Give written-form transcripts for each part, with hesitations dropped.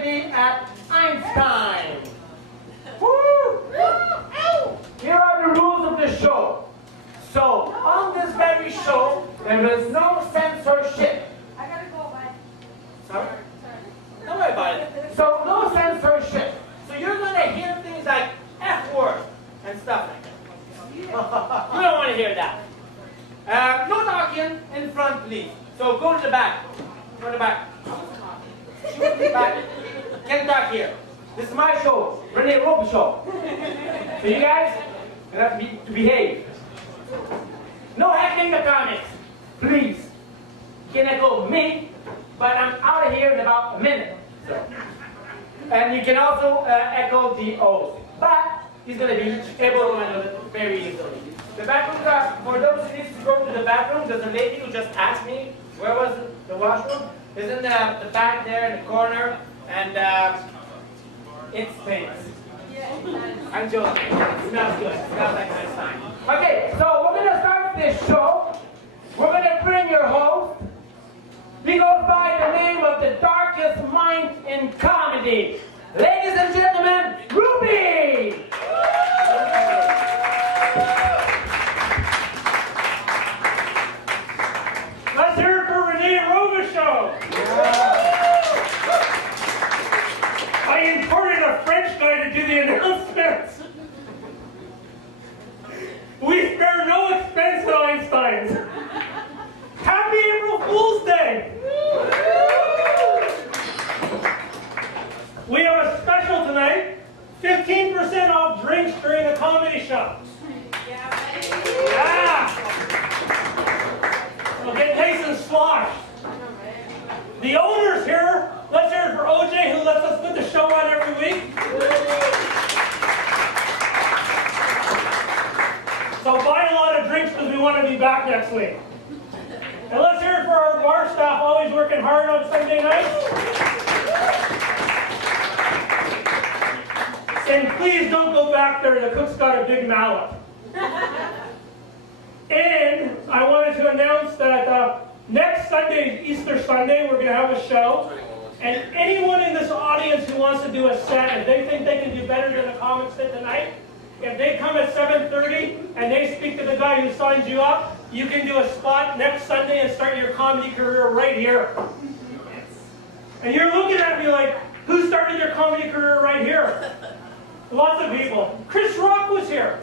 comedy at Einstein. Woo! Here are the rules of the show. So, on this very show, there is no censorship. I gotta go, bye. Sorry? Don't worry about it. So, no censorship. So, you're going to hear things like F word and stuff like that. You don't want to hear that. No talking in front, please. So, go to the back. Go to the back. Shoot the back. Can't talk here. This is my show, Rene Rope Show. So, you guys have to behave. No heckling the comics, please. You can echo me, but I'm out of here in about a minute. So. And you can also echo the O's. But he's going to be able to handle it very easily. The bathrooms are, for those who need to go to the bathroom, there's a lady who just asked me, where was the washroom? It's in the back there in the corner, and it stinks. I'm joking. It smells good. It smells like nice time. Okay, so we're going to start this show. We're going to bring your host. He goes by the name of the darkest mind in comedy. Ladies and gentlemen, Ruby! Let's hear it for Rene Roba Show. I imported a French guy to do the announcements. We spare no expense at Einstein's. Happy April Fool's Day! We have a special tonight, 15% off drinks during the comedy show. Yeah! We'll get nice and sloshed. The owner's here. Let's hear it for OJ, who lets us put the show on every week. So buy a lot of drinks because we want to be back next week. And let's hear it for our bar staff, always working hard on Sunday nights. And please don't go back there, the cook's got a big mallet. And I wanted to announce that next Sunday, Easter Sunday, we're going to have a show. And anyone in this audience who wants to do a set, if they think they can do better than the comics did tonight, if they come at 7:30 and they speak to the guy who signs you up, you can do a spot next Sunday and start your comedy career right here. And you're looking at me like, who started their comedy career right here? Lots of people. Chris Rock was here.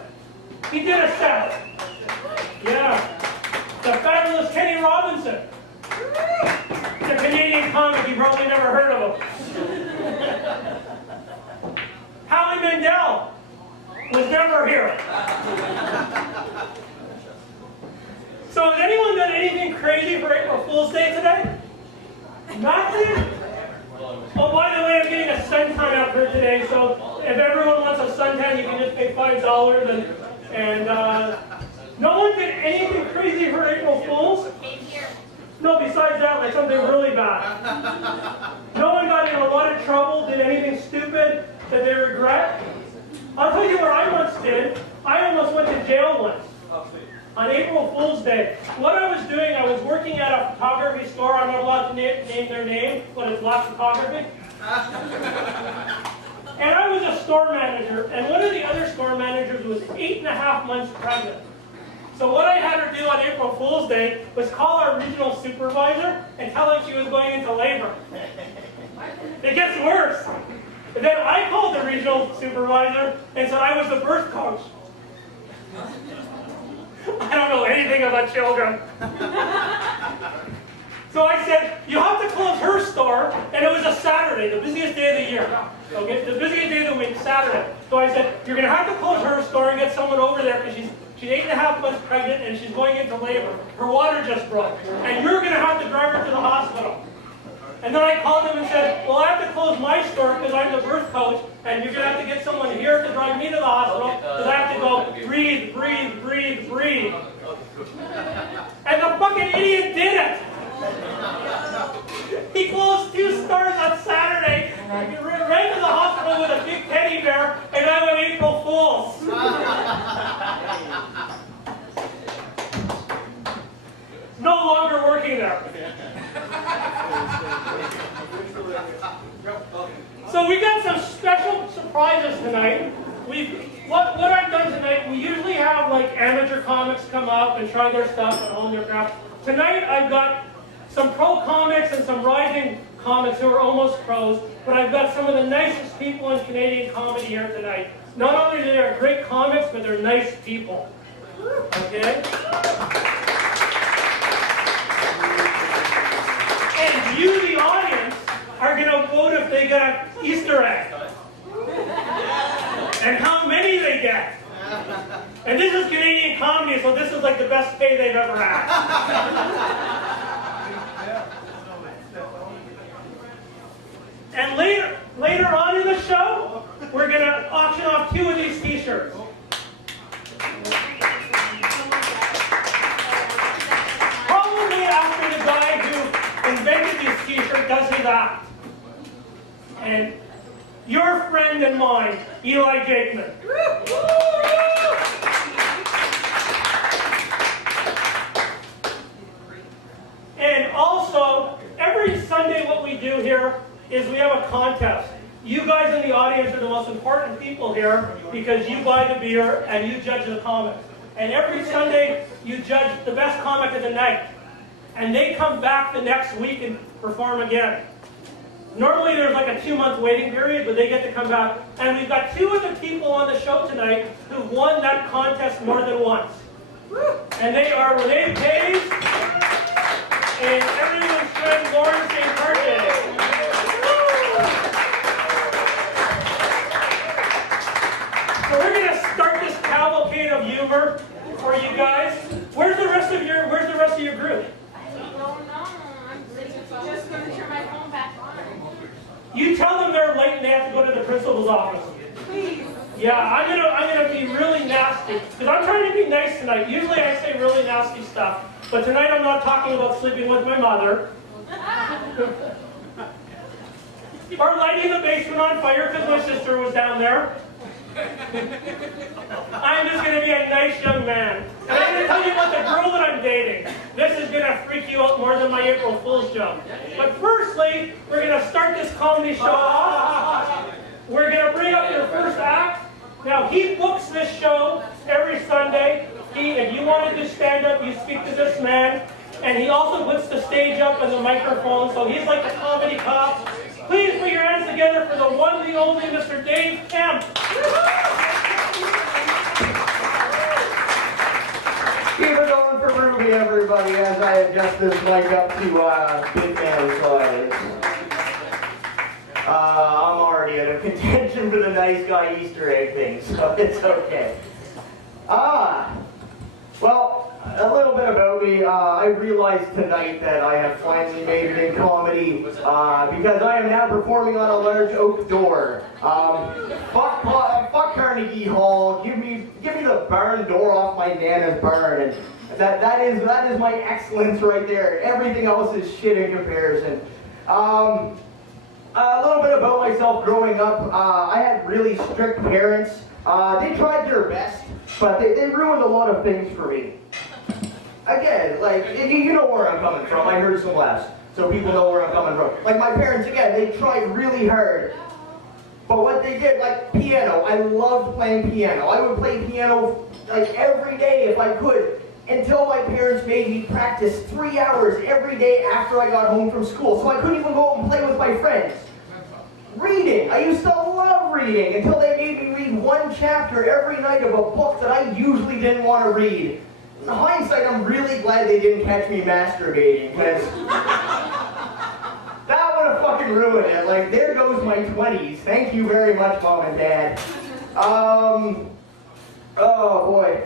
He did a set. Yeah. The fabulous Kenny Robinson. He's a Canadian comic. You probably never heard of him. Howie Mandel was never here. So has anyone done anything crazy for April Fool's Day today? Nothing? Oh, by the way, I'm getting a suntan out here today, so if everyone wants a suntan, you can just pay $5 and no one did anything crazy for April Fools? No, besides that, like something really bad. No one got in a lot of trouble, did anything stupid that they regret? I'll tell you what I once did. I almost went to jail once. On April Fool's Day. What I was doing, I was working at a photography store. I'm not allowed to name their name, but it's Lost Photography. And I was a store manager, and one of the other store managers was 8.5 months pregnant. So what I had her do on April Fool's Day was call our regional supervisor and tell him she was going into labor. It gets worse. And then I called the regional supervisor and said I was the birth coach. I don't know anything about children. So I said, you have to close her store, and it was a Saturday, the busiest day of the year. Okay, the busiest day of the week, Saturday. So I said, you're going to have to close her store and get someone over there because she's 8.5 months pregnant and she's going into labor. Her water just broke. And you're going to have to drive her to the hospital. And then I called him and said, well, I have to close my store because I'm the birth coach, and you're going to have to get someone here to drive me to the hospital because I have to go breathe, breathe, breathe, breathe. And the fucking idiot did it. He closed 2 stores on Saturday, ran to the hospital with a big teddy bear, and I went April Fools. No longer working there. So we got some special surprises tonight. What I've done tonight, we usually have like amateur comics come up and try their stuff and hone their craft. Tonight I've got some pro comics and some rising comics who are almost pros, but I've got some of the nicest people in Canadian comedy here tonight. Not only are they great comics, but they're nice people. Okay? And you, the audience, are going to vote if they get an Easter egg. And how many they get. And this is Canadian comedy, so this is like the best pay they've ever had. And later on in the show, we're going to auction off 2 of these t-shirts. Probably after the guy who invented these t-shirts does his act. And your friend and mine, Eli Jakeman. And also, every Sunday what we do here is we have a contest. You guys in the audience are the most important people here because you buy the beer and you judge the comics. And every Sunday you judge the best comic of the night. And they come back the next week and perform again. Normally there's like a 2-month waiting period, but they get to come back. And we've got 2 of the people on the show tonight who've won that contest more than once. And they are Renee Page and everyone's friend Lauren St. Cartier. So we're going to start this cavalcade of humor for you guys. Where's the rest of your group? Just going to turn my phone back on. You tell them they're late and they have to go to the principal's office. Please. Yeah, I'm gonna be really nasty because I'm trying to be nice tonight. Usually I say really nasty stuff, but tonight I'm not talking about sleeping with my mother or lighting the basement on fire because my sister was down there. I'm just gonna be a nice young man, and I'm gonna tell you about the girl that I'm dating. This is gonna freak you out more than my April Fool's joke. But firstly, we're gonna start this comedy show off. We're gonna bring up your first act. Now he books this show every Sunday. If you wanted to stand up, you speak to this man, and he also puts the stage up and the microphone. So he's like the comedy cop. Please put your hands together for the one, the only Mr. Dave Kemp. Keep it going for Ruby, everybody, as I adjust this mic up to big man size. I'm already out of contention for the nice guy Easter egg thing, so it's okay. Well, a little bit about me. I realized tonight that I have finally made it in comedy because I am now performing on a large oak door. Fuck Carnegie Hall. Give me the barn door off my Nana's barn, and that is my excellence right there. Everything else is shit in comparison. A little bit about myself growing up. I had really strict parents. They tried their best, but they ruined a lot of things for me. Again, like, you know where I'm coming from. I heard some laughs, so people know where I'm coming from. Like, my parents, again, they tried really hard. But what they did, like piano, I loved playing piano. I would play piano, like, every day if I could, until my parents made me practice 3 hours every day after I got home from school. So I couldn't even go out and play with my friends. Reading. I used to love reading until they made me read 1 chapter every night of a book that I usually didn't want to read. In hindsight, I'm really glad they didn't catch me masturbating, because that would have fucking ruined it. Like, there goes my 20s. Thank you very much, Mom and Dad. Oh boy.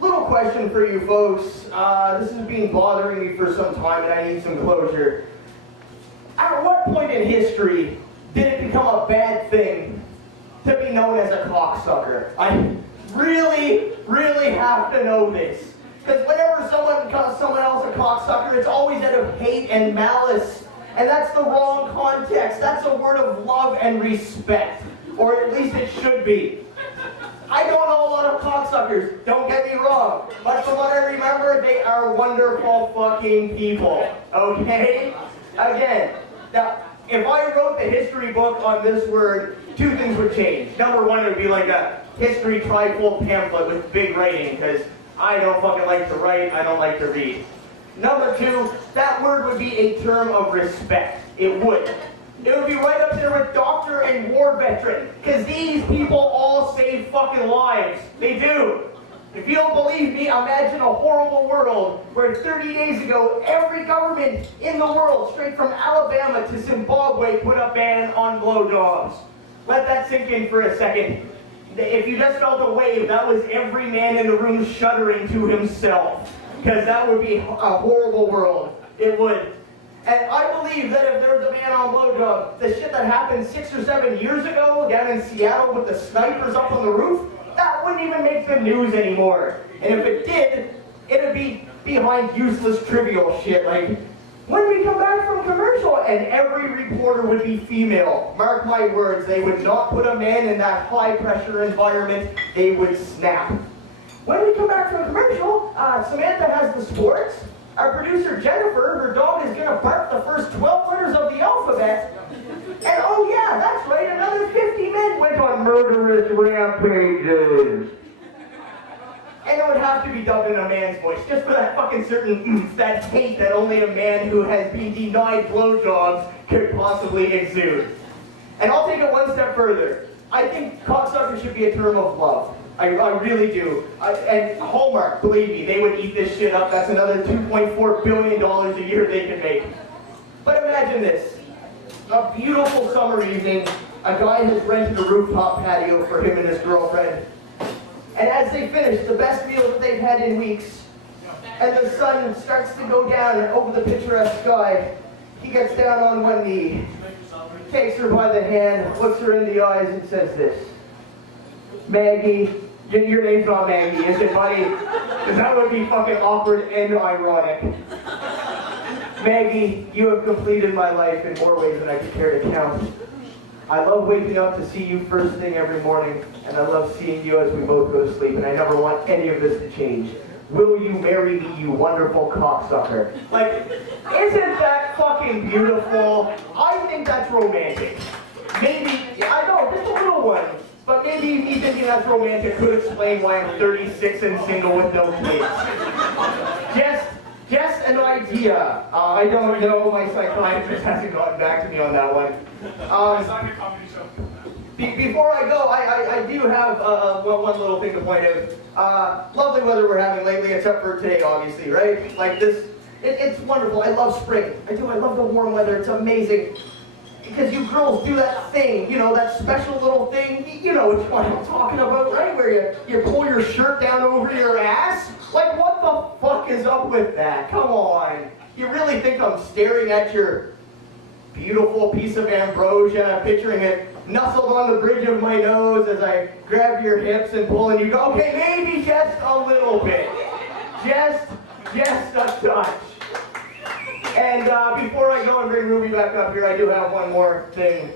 Little question for you folks. This has been bothering me for some time and I need some closure. At what point in history did it become a bad thing to be known as a cocksucker? I really have to know this. Because whenever someone calls someone else a cocksucker, it's always out of hate and malice. And that's the wrong context. That's a word of love and respect. Or at least it should be. I don't know a lot of cocksuckers, don't get me wrong. But from what I remember, they are wonderful fucking people. Okay? Again, now, if I wrote the history book on this word, two things would change. Number one, it would be like a history trifold pamphlet with big writing, because I don't fucking like to write, I don't like to read. Number two, that word would be a term of respect. It would. It would be right up there with doctor and war veteran, because these people all save fucking lives. They do. If you don't believe me, imagine a horrible world where 30 days ago, every government in the world, straight from Alabama to Zimbabwe, put a ban on blowjobs. Let that sink in for a second. If you just felt a wave, that was every man in the room shuddering to himself. Because that would be a horrible world. It would. And I believe that if there was a ban on blowjobs, the shit that happened 6 or 7 years ago down in Seattle with the snipers up on the roof, that wouldn't even make the news anymore. And if it did, it would be behind useless trivial shit like, when we come back from commercial, and every reporter would be female. Mark my words, they would not put a man in that high pressure environment, they would snap. When we come back from commercial, Samantha has the sports. Our producer Jennifer, her dog is gonna bark the first 12 letters of the alphabet. And oh yeah, that's right, another 50 men went on murderous rampages. And it would have to be dubbed in a man's voice, just for that fucking certain that hate that only a man who has been denied blowjobs could possibly exude. And I'll take it one step further. I think cocksucker should be a term of love. I really do. And Hallmark, believe me, they would eat this shit up. That's another $2.4 billion a year they could make. But imagine this. A beautiful summer evening, a guy has rented a rooftop patio for him and his girlfriend. And as they finish the best meal that they've had in weeks, and the sun starts to go down over the picturesque sky, he gets down on one knee, takes her by the hand, looks her in the eyes and says this. Maggie, your name's not Maggie, is it, buddy? Because that would be fucking awkward and ironic. Maggie, you have completed my life in more ways than I could care to count. I love waking up to see you first thing every morning, and I love seeing you as we both go to sleep, and I never want any of this to change. Will you marry me, you wonderful cocksucker? Like, isn't that fucking beautiful? I think that's romantic. Maybe, I know, just a little one. But maybe me thinking that's romantic could explain why I'm 36 and single with no kids. Just an idea. I don't know, my psychiatrist hasn't gotten back to me on that one. Before I go, I do have one little thing to point out. Lovely weather we're having lately, except for today, obviously, right? Like this, it's wonderful. I love spring. I do. I love the warm weather. It's amazing. Because you girls do that thing, you know, that special little thing, you know what I'm talking about, right? Where you pull your shirt down over your ass? Like, what the fuck is up with that? Come on. You really think I'm staring at your beautiful piece of ambrosia, picturing it nestled on the bridge of my nose as I grab your hips and pull and you go, okay, maybe just a little bit. Just a touch. And before I go and bring Ruby back up here, I do have one more thing.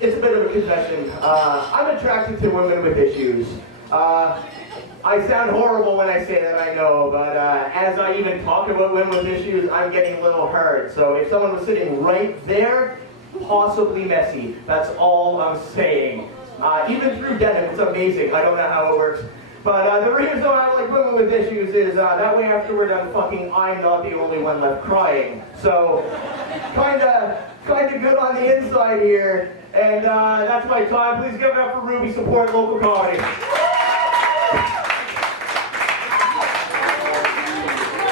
It's a bit of a confession. I'm attracted to women with issues. I sound horrible when I say that, I know, but as I even talk about women with issues, I'm getting a little hurt. So if someone was sitting right there, possibly messy. That's all I'm saying. Even through denim, it's amazing. I don't know how it works. But the reason I like women with issues is that way after we're done fucking, I'm not the only one left crying. So, kinda good on the inside here. And that's my time. Please give it up for Ruby. Support local comedy.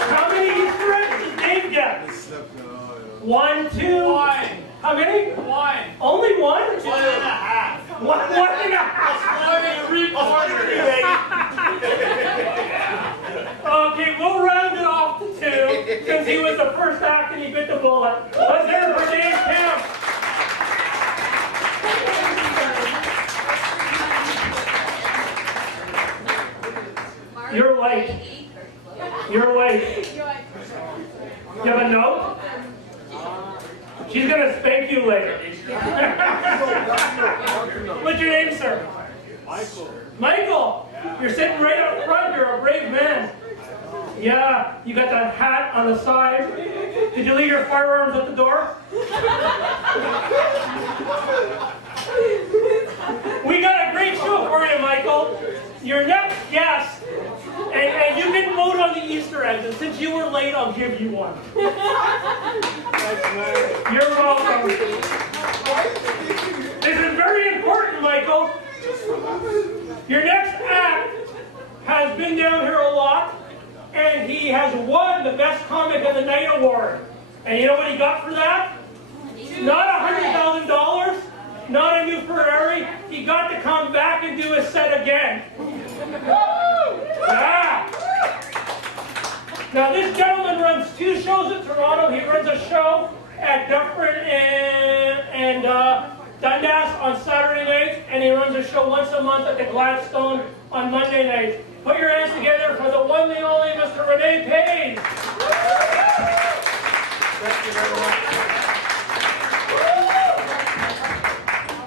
How many Easter eggs does Dave get? 1, 2. 1. How many? 1. Only 1? 1.5. 1.5. Okay, we'll round it off to 2, since he was the first act and he bit the bullet. Let's hear it for Dave Kemp. You're late. You're late. You have a note? She's gonna spank you later. What's your name, sir? Michael. Michael! You're sitting right up front. You're a brave man. Yeah, you got that hat on the side. Did you leave your firearms at the door? We got a great show for you, Michael. Your next guest, and you can vote on the Easter eggs, and since you were late, I'll give you one. You're welcome. This is very important, Michael. Your next act has been down here a lot, and he has won the Best Comic of the Night award. And you know what he got for that? Not $100,000, not a new Ferrari. He got to come back and do a set again. Yeah. Now this gentleman runs 2 shows in Toronto. He runs a show at Dufferin and Dundas on Saturday nights, and he runs a show once a month at the Gladstone on Monday nights. Put your hands together for the one and only Mr. Rene Page. Thank you very much.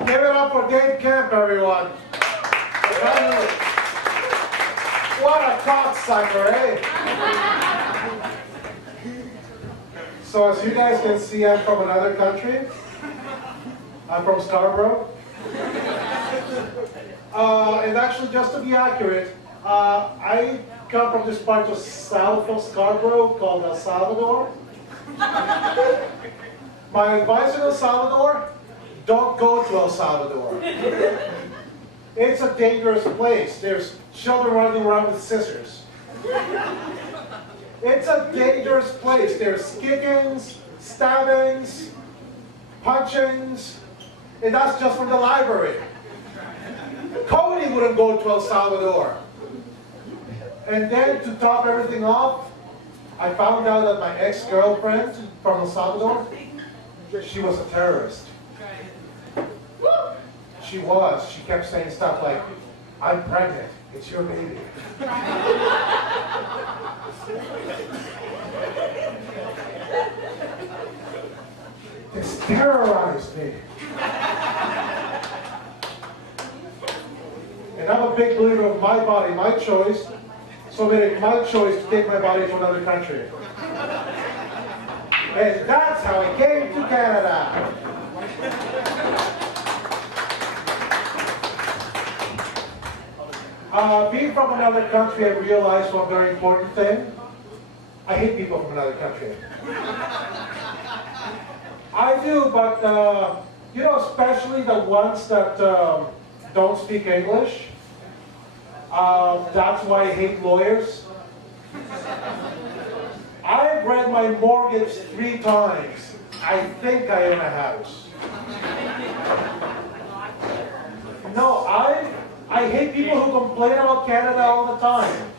Give it up for Dave Kemp, everyone. What a cocksucker, eh? So as you guys can see, I'm from another country. I'm from Scarborough. And actually, just to be accurate, I come from this part of south of Scarborough called El Salvador. My advice in El Salvador, don't go to El Salvador. It's a dangerous place. There's children running around with scissors. It's a dangerous place. There's kickings, stabbings, punchings, and that's just from the library. Cody wouldn't go to El Salvador. And then to top everything off, I found out that my ex-girlfriend from El Salvador, she was a terrorist. She was. She kept saying stuff like, I'm pregnant. It's your baby. This terrorized me. And I'm a big believer of my body, my choice, so I made it my choice to take my body to another country. And that's how I came to Canada. Being from another country, I realized one very important thing. I hate people from another country. I do, but you know, especially the ones that don't speak English. That's why I hate lawyers. I've read my mortgage 3 times. I think I own a house. No, I hate people who complain about Canada all the time.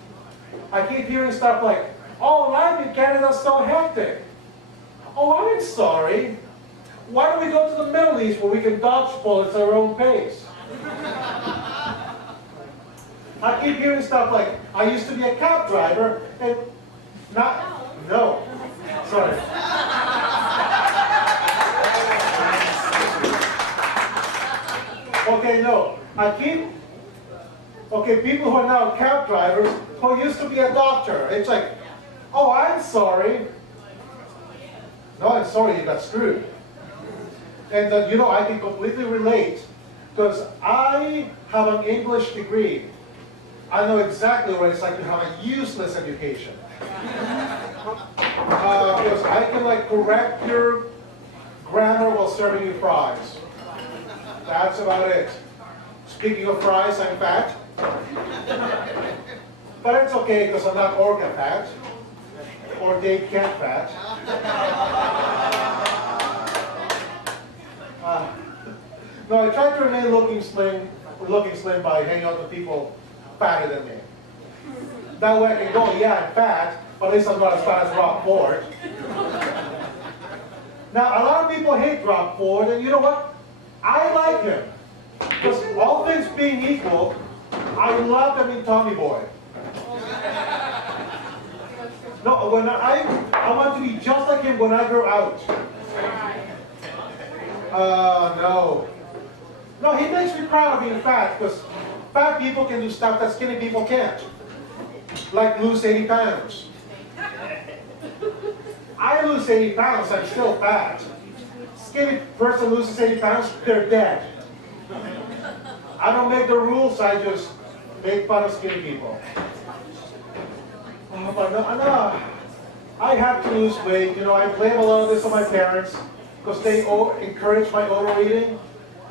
I keep hearing stuff like, oh, life in Canada is so hectic. Oh, I'm sorry. Why don't we go to the Middle East where we can dodge bullets at our own pace? I keep hearing stuff like, I used to be a cab driver and no, sorry. Okay, no, people who are now cab drivers who used to be a doctor. It's like, oh, I'm sorry. No, I'm sorry you got screwed. And you know, I can completely relate because I have an English degree. I know exactly what it's like to have a useless education. Because I can like correct your grammar while serving you fries. That's about it. Speaking of fries, I'm fat. But it's okay because I'm not Orca fat or Dave Kemp fat. No, I try to remain looking slim by hanging out with people fatter than me. That way I can go, yeah, I'm fat, but at least I'm not as fat as Rob Ford. Now, a lot of people hate Rob Ford, and you know what? I like him. Because all things being equal, I love him in Tommy Boy. No, when I want to be just like him when I grow out. No. No, he makes me proud of being fat, because fat people can do stuff that skinny people can't. Like lose 80 pounds. I lose 80 pounds, I'm still fat. Skinny person loses 80 pounds, they're dead. I don't make the rules, I just make fun of skinny people. Oh, but no, I have to lose weight. You know, I blame a lot of this on my parents because they encourage my overeating.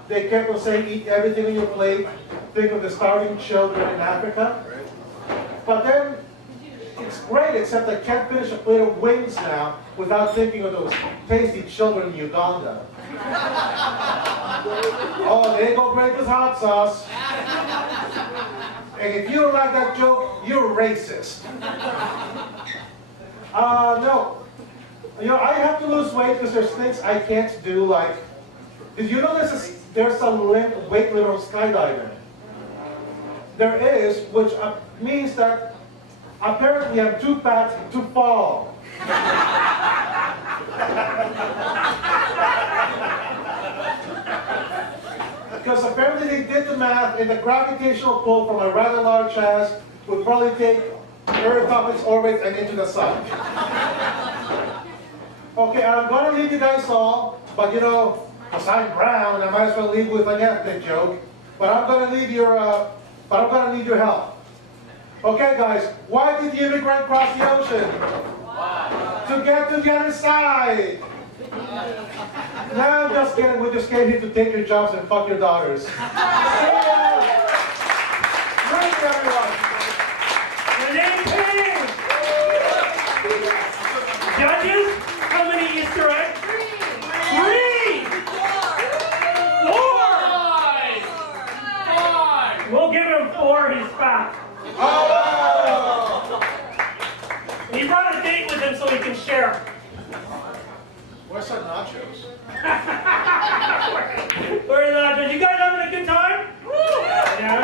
They kept on saying, eat everything on your plate. Think of the starving children in Africa. But then, it's great, except I can't finish a plate of wings now without thinking of those tasty children in Uganda. Oh, they ain't gonna break this hot sauce. And if you don't like that joke, you're racist. No. You know, I have to lose weight because there's things I can't do, like, did you know there's some weight limit on skydiving? There is, which means that apparently I'm too fat to fall. Because apparently they did the math, and the gravitational pull from a rather large ass would probably take Earth off its orbit and into the sun. Okay, I'm going to leave you guys all, but you know, because I'm brown, I might as well leave with an ethnic joke. But I'm going to need your help. Okay, guys, why did the immigrant cross the ocean? To get to the other side. No, I'm just kidding. We just came here to take your jobs and fuck your daughters. Thank you, everyone. The name is Judges, how many Easter eggs? 3! 4! We'll give him 4, he's fat. Oh! He brought a date with him so he can share. Where's some nachos? Where are the nachos? You guys having a good time? Yeah.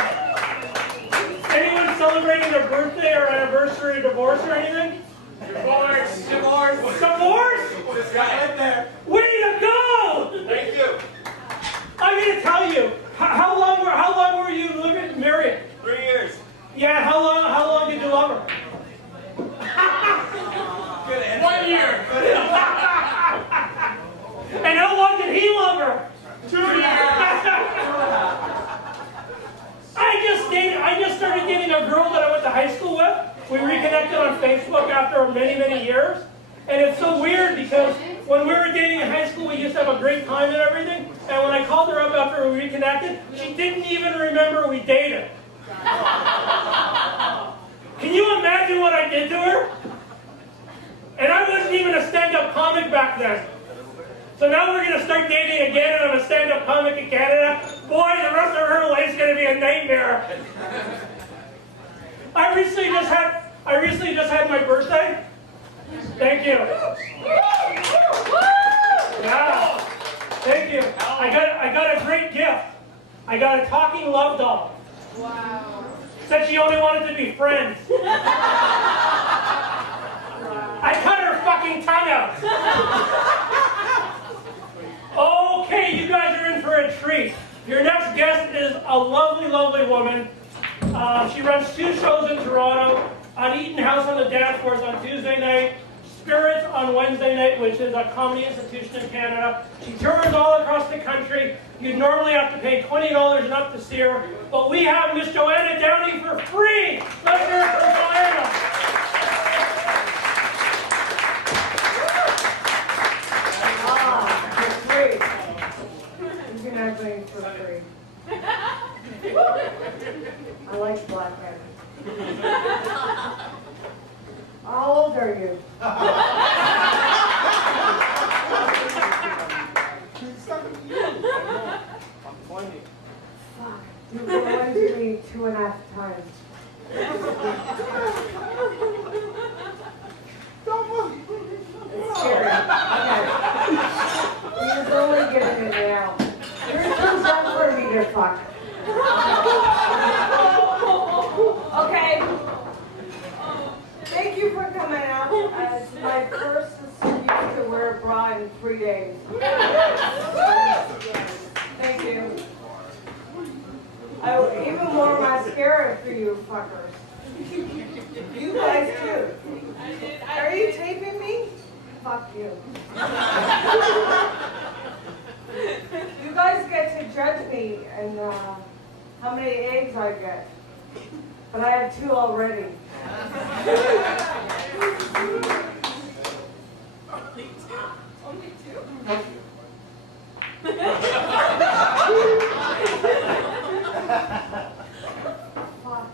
Anyone celebrating their birthday or anniversary, divorce or anything? Divorce. Divorce? Just got in there. Way to go! Thank you. I'm gonna tell you. How long were you married? 3 years. Yeah. How long did you love her? Good answer. 1 year. And how long did he love her? 2 years. I just started dating a girl that I went to high school with. We reconnected on Facebook after many, many years. And it's so weird because when we were dating in high school, we used to have a great time and everything. And when I called her up after we reconnected, she didn't even remember we dated. Can you imagine what I did to her? And I wasn't even a stand-up comic back then. So now we're going to start dating again, and I'm a stand-up comic in Canada. Boy, the rest of her life's going to be a nightmare. I recently just had my birthday. Thank you. Yeah. Thank you. I got a great gift. I got a talking love doll. Wow. Said she only wanted to be friends. I cut her fucking tongue out. Okay, you guys are in for a treat. Your next guest is a lovely, lovely woman. She runs 2 shows in Toronto, on Eaton House on the dance floors on Tuesday night, Spirits on Wednesday night, which is a comedy institution in Canada. She tours all across the country. You'd normally have to pay $20 and up to see her, but we have Miss Joanna Downey for free. Let's hear it for Joanna. For free. You can have things for free. I like black hair. How old are you? Fuck. You realized me 2.5 times. It's scary. Okay. You're only getting it now. You're too young for me to fuck. Okay. Thank you for coming out. It's my first excuse to wear a bra in 3 days. Thank you. I will even more mascara for you fuckers. You guys too. Are you taping me? fuck you. You guys get to judge me and how many eggs I get. But I have 2 already. Only 2? Fuck.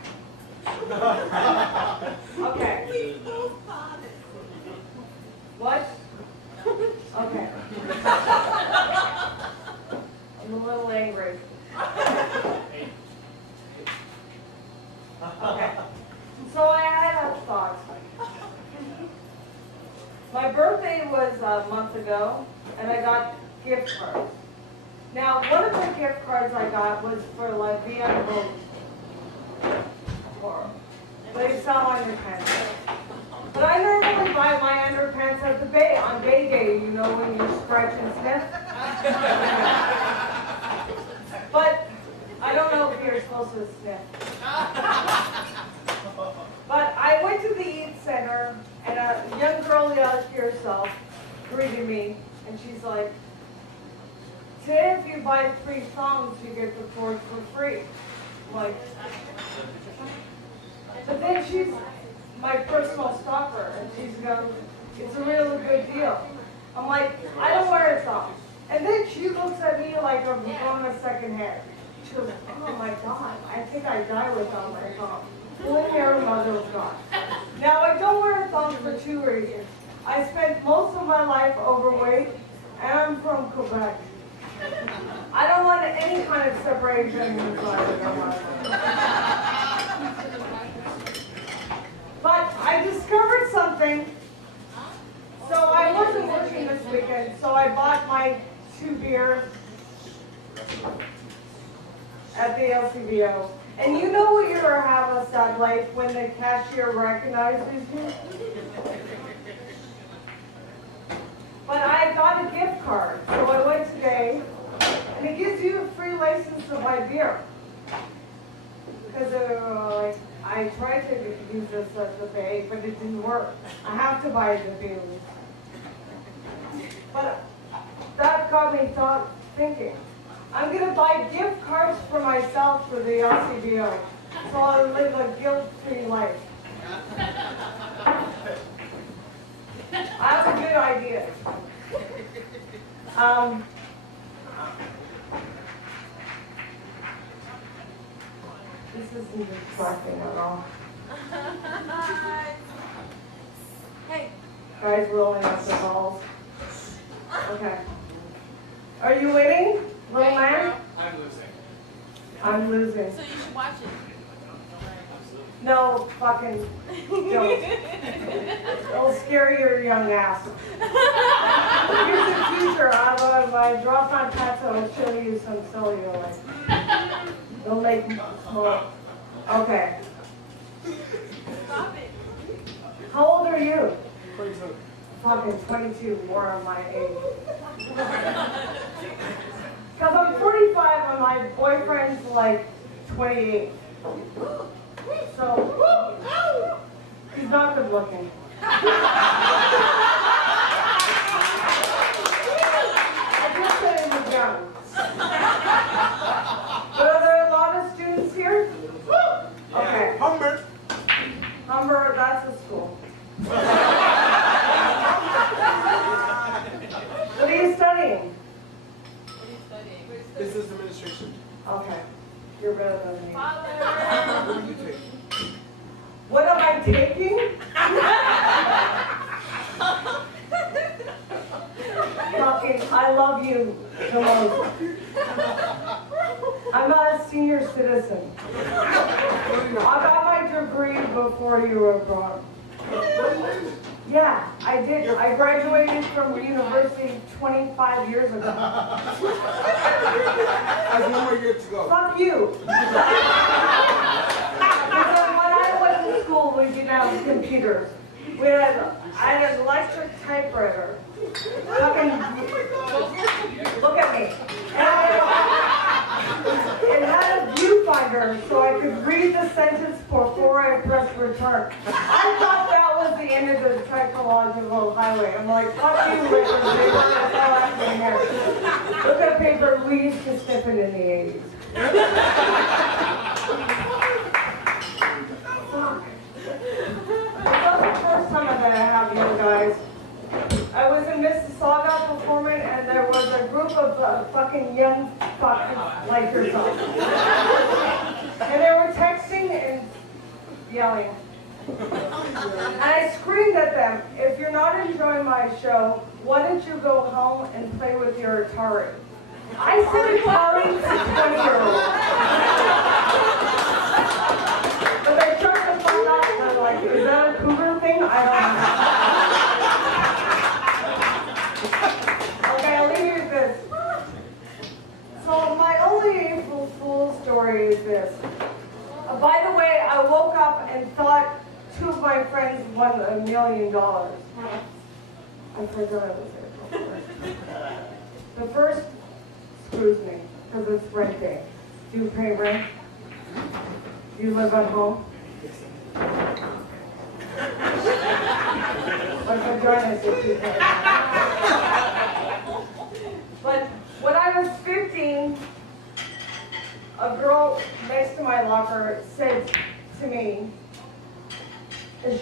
Okay. What? Okay. I'm a little angry. Okay. So I had a thought. My birthday was a month ago, and I got gift cards. Now, one of the gift cards I got was for La Vie en Rose. They sell underpants. But I normally buy my underpants at the Bay on Bay Day, you know, when you stretch and sniff. But I don't know if you're supposed to sniff. But I went to the Eat Center, and a young girl like yourself greeted me, and she's like, today if you buy 3 songs, you get the 4th for free. I'm like, but then she's my personal stalker, and she's going, it's a really good deal. I'm like, I don't wear thongs. And then she looks at me like I'm going a second hand. She goes, oh my God, I think I die without my thongs. Only her mother was gone. Now, I don't wear thongs for 2 reasons. I spent most of my life overweight, and I'm from Quebec. I don't want any kind of separation inside of my life. But I discovered something. So I wasn't working this weekend, so I bought my 2 beers at the LCBO. And you know what you have a sad life when the cashier recognizes you? But I got a gift card, so I went today, and it gives you a free license to buy beer. Because I tried to use this at the Bay, but it didn't work. I have to buy the beer. But that got me thinking. I'm going to buy gift cards for myself for the LCBO, so I'll live a guilt-free life. I have a good idea. This isn't distracting at all. Hey. Guys rolling up their balls. Okay. Are you winning, little man? I'm losing. I'm losing. So you should watch it. No, fucking don't. It'll scare your young ass. Here's the future. I drop on Pato and show you some cellulite. It'll make me smoke. Okay. Stop it. How old are you? 22. Fucking 22, more on my age. Because I'm 45 and my boyfriend's like 28. So, he's not good looking. I just said he was young. But are there a lot of students here? Okay. Humbert. Humber, that's a school. What are you studying? What are you studying? Business administration. Okay. You're better than me. Father. What do you take? What am I taking? Fucking, I love you the most. I'm not a senior citizen. I got my degree before you were born. Yeah, I did. I graduated from university 25 years ago. I have 1 more year to go. Fuck you. Because when I went to school, we didn't have computers. I had an electric typewriter. Fucking, look at me. It had a viewfinder so I could read the sentence before I pressed return. I thought that was the end of the technological highway. highway. I'm like, fuck you, liquor paper. That's all I'm doing here. Liquor paper, we used to sniff it in the 80s. Fuck. It's not the first time that I have you guys. I was in Mississauga performing, and there was a group of fucking young fuckers like yourself. And they were texting and yelling. And I screamed at them, if you're not enjoying my show, why don't you go home and play with your Atari? I said Atari to 20-year-olds. But they shut the fuck up. They're like, is that a cougar thing? I don't know. Okay, I'll leave you with this. So my only April Fool's story is this. By the way, I woke up and thought two of my friends won $1 million. I forgot I was there. The first screws me, because it's rent day. Do you pay rent? Do you live at home? Like my journalist, if you pay. But when I was 15, a girl next to my locker said to me,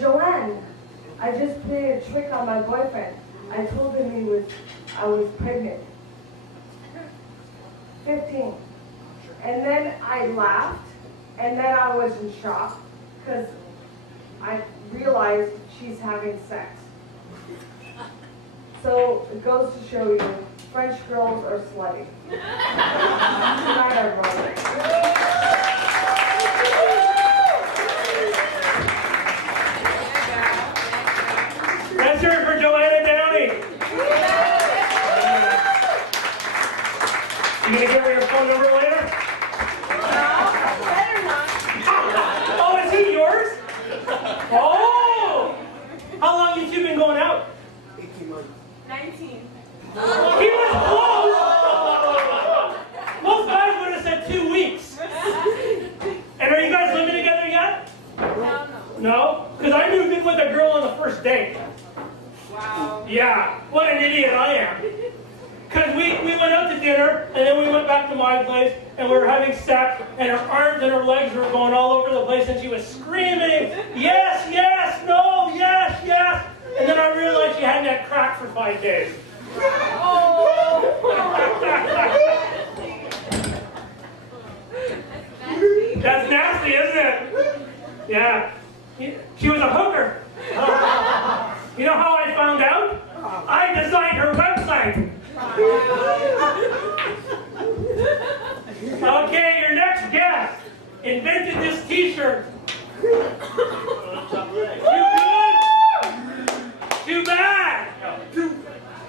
Joanne, I just played a trick on my boyfriend. I told him I was pregnant. 15. And then I laughed, and then I was in shock, because I realized she's having sex. So it goes to show you, French girls are slutty. Good night, everybody. Let's hear it for Joanna Downey. You gonna give her your phone number later? Better not. Oh, is he yours? Oh! How long you two been going out? 19. He was close! Most guys would have said 2 weeks. And are you guys living together yet? No. No? Because I moved in with a girl on the first date. Wow. Yeah, what an idiot I am. Because we went out to dinner, and then we went back to my place, and we were having sex, and her arms and her legs were going all over the place, and she was screaming, yes, yes, no, yes, yes. And then I realized she hadn't had crack for 5 days. That's nasty, isn't it? Yeah. She was a hooker. You know how I found out? I designed her website. Okay, your next guest invented this t-shirt. Too good? Too bad.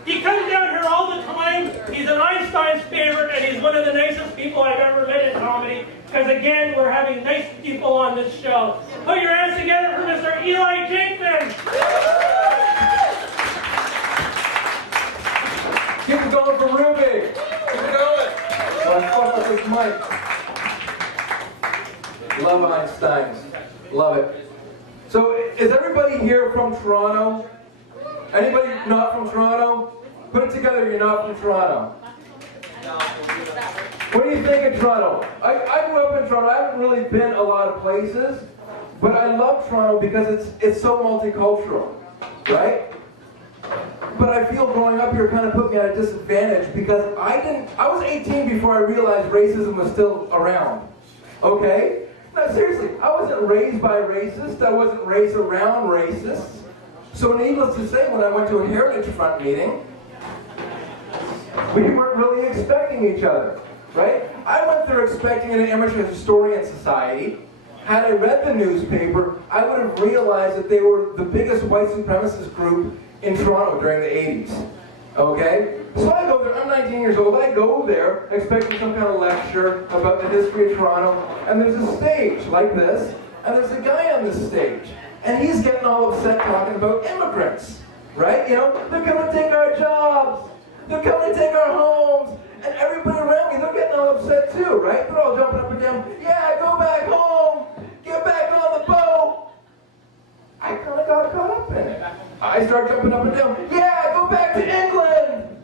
He comes down here all the time. He's an Einstein's favorite, and he's one of the nicest people I've ever met in comedy. Because again, we're having nice people on this show. Put your hands together for Mr. Eli Jenkins. Keep it going for Ruby. Keep it going. Let's fuck with this mic. Love Einsteins. Love it. So, is everybody here from Toronto? Anybody not from Toronto? Put it together, you're not from Toronto. What do you think of Toronto? I grew up in Toronto. I haven't really been a lot of places, but I love Toronto because it's so multicultural, right? But I feel growing up here kind of put me at a disadvantage because I was 18 before I realized racism was still around. Okay? No, seriously, I wasn't raised by racists. I wasn't raised around racists. So needless to say, when I went to a Heritage Front meeting, we weren't really expecting each other, right? I went there expecting an amateur historian society. Had I read the newspaper, I would have realized that they were the biggest white supremacist group in Toronto during the 80s, okay? So I go there, I'm 19 years old, I go there expecting some kind of lecture about the history of Toronto, and there's a stage like this, and there's a guy on this stage, and he's getting all upset talking about immigrants, right? You know, they're coming to take our jobs, they're coming to take our homes, and everybody around me, they're getting all upset too, right? They're all jumping up and down, yeah, go back home, get back on the boat. I kind of got caught up in it. I I start jumping up and down. Yeah, go back to England!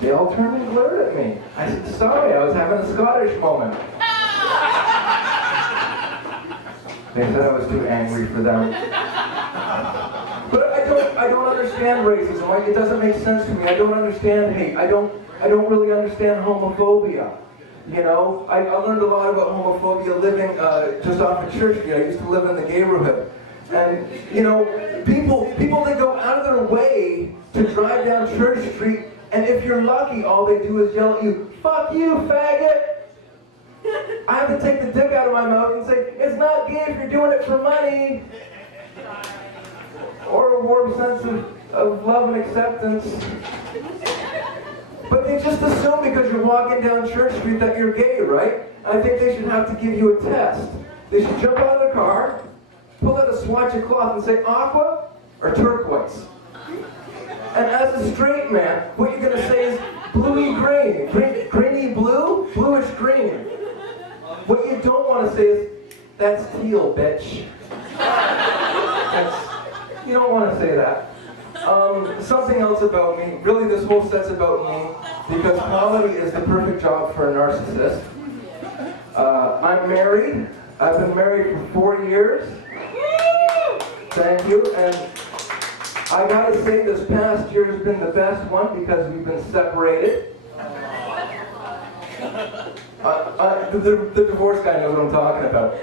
They all turned and glared at me. I said, sorry, I was having a Scottish moment. They said I was too angry for them. But I don't understand racism. Like, it doesn't make sense to me. I don't understand hate. I don't really understand homophobia. You know, I learned a lot about homophobia living just off of Church Street. I used to live in the neighborhood. And, you know, people that go out of their way to drive down Church Street, and if you're lucky, all they do is yell at you, "Fuck you, faggot!" I have to take the dick out of my mouth and say, it's not gay if you're doing it for money. Or a warm sense of love and acceptance. But they just assume because you're walking down Church Street that you're gay, right? I think they should have to give you a test. They should jump out of the car, pull out a swatch of cloth and say, aqua or turquoise? And as a straight man, what you're going to say is bluey green. Greeny blue, bluish green. What you don't want to say is, that's teal, bitch. You don't want to say that. Something else about me, really this whole set's about me, because comedy is the perfect job for a narcissist. I'm married. I've been married for 4 years. Thank you. And I gotta say this past year has been the best one because we've been separated. The divorce guy knows what I'm talking about.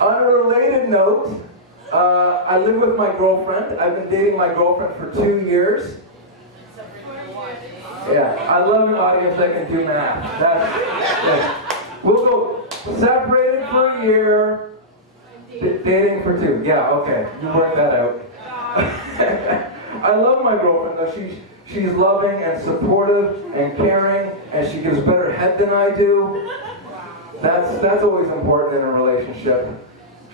On a related note, I live with my girlfriend. I've been dating my girlfriend for 2 years. Yeah, I love an audience that can do math. We'll go separated for a year, dating for 2. Yeah, okay, you work that out. I love my girlfriend though. She's loving and supportive and caring, and she gives better head than I do. That's always important in a relationship.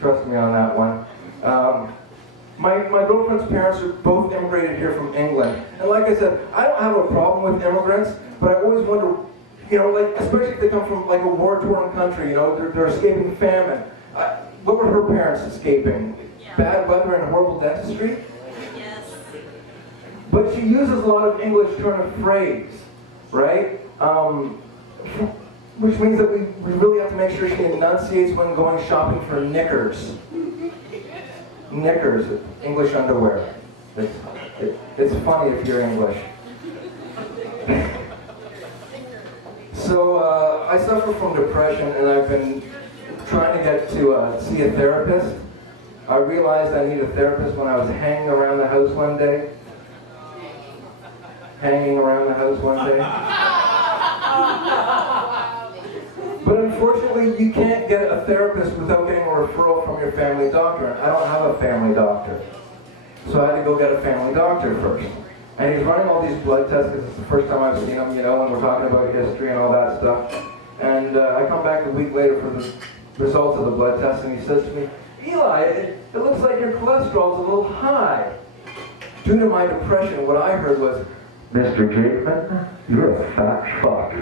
Trust me on that one. My girlfriend's parents are both immigrated here from England. And like I said, I don't have a problem with immigrants, but I always wonder, you know, like, especially if they come from like a war-torn country, you know, they're escaping famine. What were her parents escaping? Bad weather and horrible dentistry? Yes. But she uses a lot of English turn of phrase, right? Which means that we really have to make sure she enunciates when going shopping for knickers. Knickers, English underwear. It's funny if you're English. So I suffer from depression, and I've been trying to get to see a therapist. I realized I need a therapist when I was hanging around the house one day. But unfortunately, you can't get a therapist without getting a referral from your family doctor. And I don't have a family doctor. So I had to go get a family doctor first. And he's running all these blood tests because it's the first time I've seen him, you know, and we're talking about history and all that stuff. And I come back a week later for the results of the blood test, and he says to me, Eli, it looks like your cholesterol's a little high. Due to my depression, what I heard was, Mr. Jakeman, you're a fat fuck.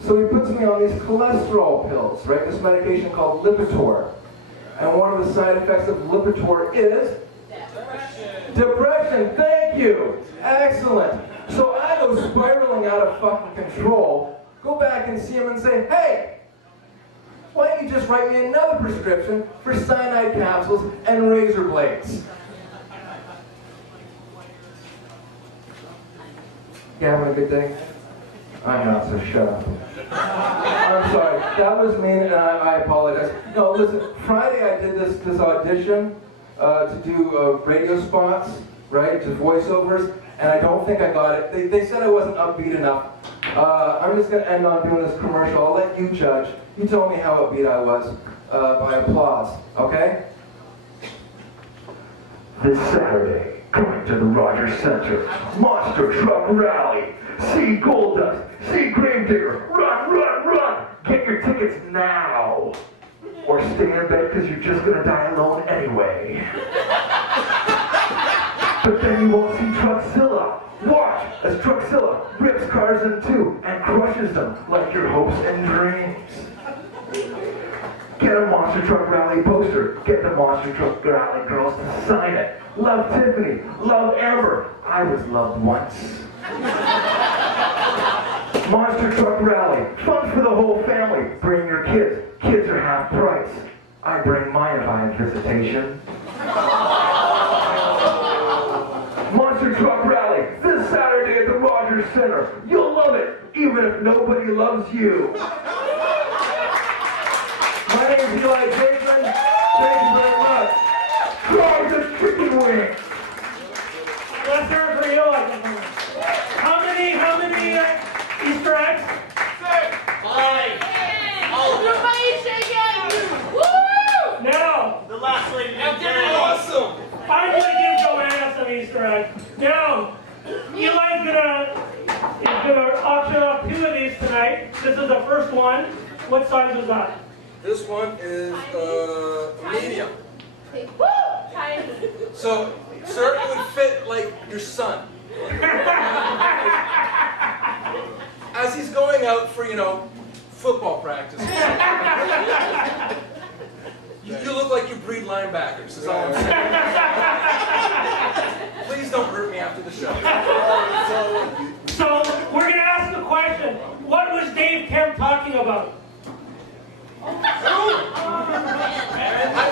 So he puts me on these cholesterol pills, right? This medication called Lipitor. And one of the side effects of Lipitor is? Depression, thank you. Excellent. So I go spiraling out of fucking control, go back and see him and say, hey, why don't you just write me another prescription for cyanide capsules and razor blades? You having a good day? I'm not, so shut up. I'm sorry, that was mean and I apologize. No, listen, Friday I did this audition to do radio spots, right, to voiceovers, and I don't think I got it. They said I wasn't upbeat enough. I'm just going to end on doing this commercial. I'll let you judge. You tell me how upbeat I was by applause, okay? This Saturday, coming to the Rogers Center, Monster Truck Rally. See Goldust, see Gravedigger, run, run, run! Get your tickets now! Or stay in bed because you're just going to die alone anyway. But then you won't see Truckzilla. Watch as Truckzilla rips cars in two and crushes them like your hopes and dreams. Monster Truck Rally poster. Get the Monster Truck Rally girls to sign it. Love Tiffany. Love Amber. I was loved once. Monster Truck Rally. Fun for the whole family. Bring your kids. Kids are half price. I bring mine if I have visitation. Monster Truck Rally. This Saturday at the Rogers Center. You'll love it, even if nobody loves you. My name's Eli Jason. Thank you very much. Try the chicken wing. Let's hear it for you. How many Easter eggs? Now, The last lady. Awesome. I'm going to give Joanna some Easter eggs. Now, Eli's gonna auction off 2 of these tonight. This is the first one. What size was that? This one is medium. Tiny. So, sir, it would fit like your son. As he's going out for, football practice. You look like you breed linebackers, is all I'm saying. Please don't hurt me after the show. So, we're going to ask the question. What was Dave Kemp talking about? I'm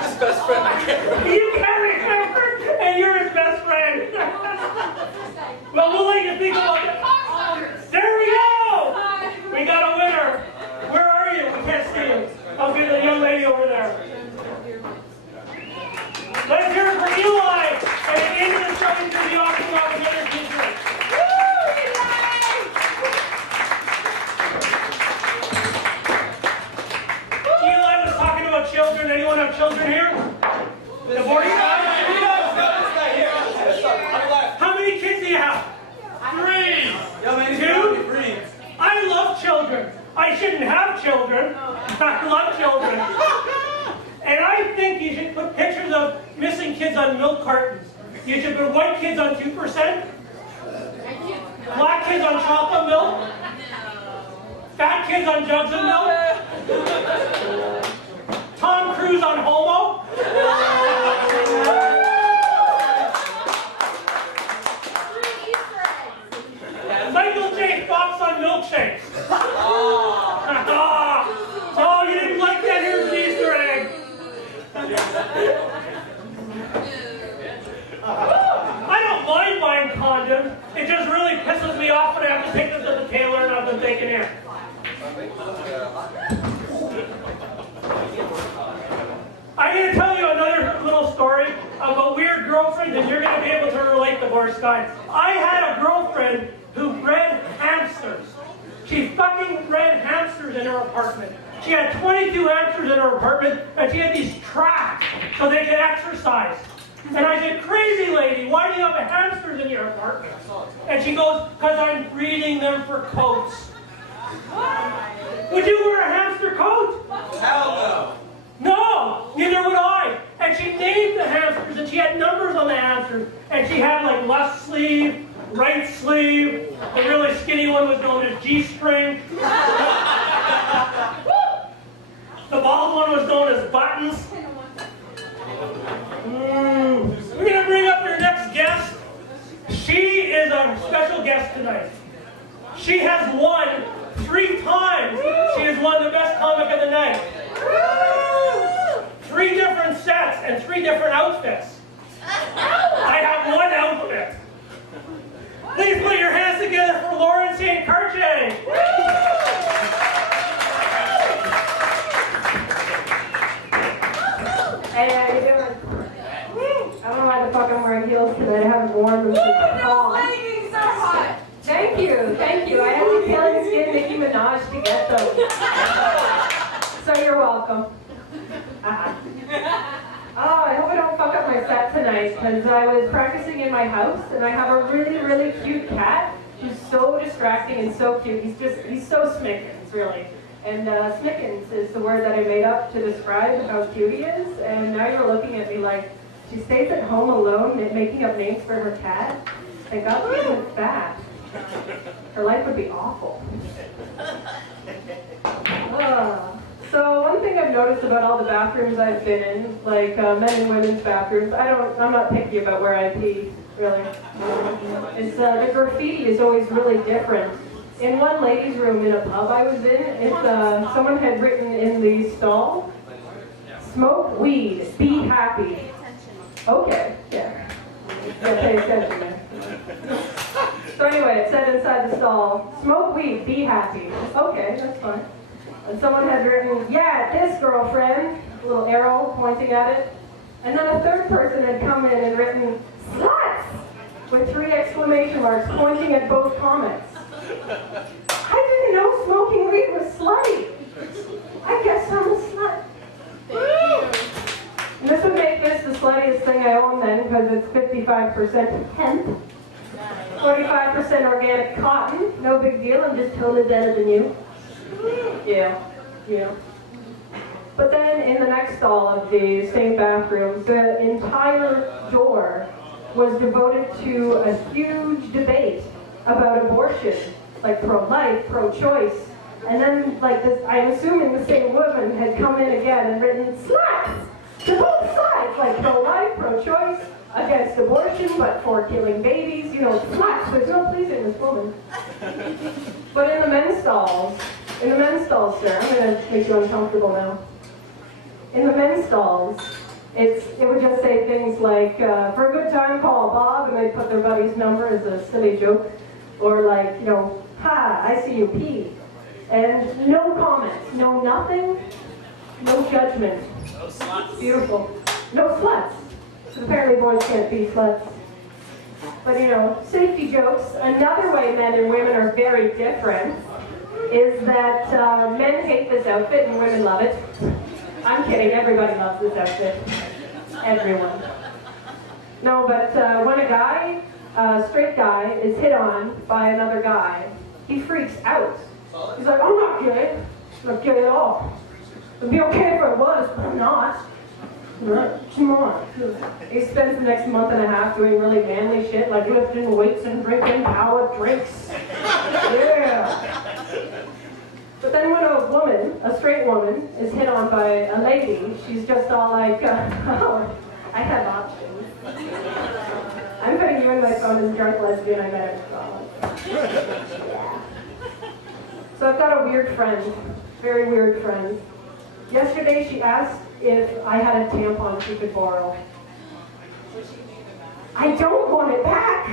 his best friend. I can't remember. You can't remember, and you're his best friend. Well, we'll let you think about it. There we go! We got a winner. Where are you? We can't see you. I'll get the young lady over there. Let's hear it for Eli. And at the end of the show, he's going to be auctioning off another t-shirt. Eli was talking about children. Anyone have children here? The 45? How many kids do you have? 3. 2? I love children. I shouldn't have children. I love children. And I think you should put pictures of missing kids on milk cartons. You should put white kids on 2%, black kids on chocolate milk, fat kids on jugs of milk, Tom Cruise on homo. Michael J. Fox on milkshakes. Oh, you didn't like that? Here's an Easter egg. I don't mind buying condoms. It just really pisses me off when I have to take them to the tailor and have them taken here. I'm going to tell you another little story about weird girlfriends, and you're going to be able to relate to Boris Stein. I had a girlfriend who bred hamsters. She fucking bred hamsters in her apartment. She had 22 hamsters in her apartment, and she had these tracks so they could exercise. And I said, crazy lady, why do you have hamsters in your apartment? And she goes, because I'm breeding them for coats. Would you wear a hamster coat? Hell no. No, neither would I. And she named the hamsters, and she had numbers on the hamsters. And she had like left sleeve, right sleeve. The really skinny one was known as G-string. The bald one was known as buttons. We're going to bring up your next guest. She is a special guest tonight. She has won 3 times. She has won the best comic of the night. 3 different sets and 3 different outfits. I have 1 outfit. Please put your hands together for Lauren St. Cartier. Hey, how you doing? I don't know why the fuck I'm wearing heels today. I haven't worn them since the fall. leggings are hot. Thank you, thank you. I had to peel and skin Nicki Minaj to get them. So you're welcome. Oh, I hope I don't fuck up my set tonight, because I was practicing in my house, and I have a really, really cute cat who's so distracting and so cute. He's so Smickens, really. And Smickens is the word that I made up to describe how cute he is, and now you're looking at me like, she stays at home alone making up names for her cat? Thank God she isn't fat. Her life would be awful. So one thing I've noticed about all the bathrooms I've been in, like men and women's bathrooms, I'm not picky about where I pee, really. It's the graffiti is always really different. In one ladies' room in a pub I was in, someone had written in the stall, "Smoke weed, be happy." Okay, yeah. Yeah, pay attention there. So anyway, it said inside the stall, "Smoke weed, be happy." Okay, that's fine. And someone had written, "Yeah, this girlfriend," a little arrow pointing at it. And then a third person had come in and written, "Sluts!" with 3 exclamation marks pointing at both comments. I didn't know smoking weed was slutty. I guess I'm a slut. And this would make this the sluttiest thing I own then, because it's 55% hemp, 45% organic cotton. No big deal, I'm just totally better than you. Yeah. But then in the next stall of the same bathroom, the entire door was devoted to a huge debate about abortion, like pro-life, pro-choice. And then, like this, I'm assuming the same woman had come in again and written sluts to both sides, like pro-life, pro-choice, against abortion, but for killing babies, sluts. There's no pleasing this woman. But in the men's stalls, sir, I'm gonna make you uncomfortable now. In the men's stalls, it would just say things like, "For a good time, call Bob," and they'd put their buddy's number as a silly joke. Or like, "Ha, I see you pee." And no comments, no nothing, no judgment. No sluts. Beautiful. No sluts. So apparently boys can't be sluts. But safety jokes. Another way men and women are very different is that men hate this outfit and women love it. I'm kidding, everybody loves this outfit. Everyone. No, but when a guy, straight guy, is hit on by another guy, he freaks out. He's like, "I'm not gay. I'm not gay at all. It'd be okay if I was, but I'm not. Come on." He spends the next month and a half doing really manly shit, like lifting weights and drinking power drinks. Yeah. But then when a straight woman, is hit on by a lady, she's just all like, "Oh, I have options. I'm putting you in my phone as a drunk lesbian I met at college." Yeah. So I've got a weird friend, very weird friend. Yesterday she asked if I had a tampon she could borrow. I don't want it back.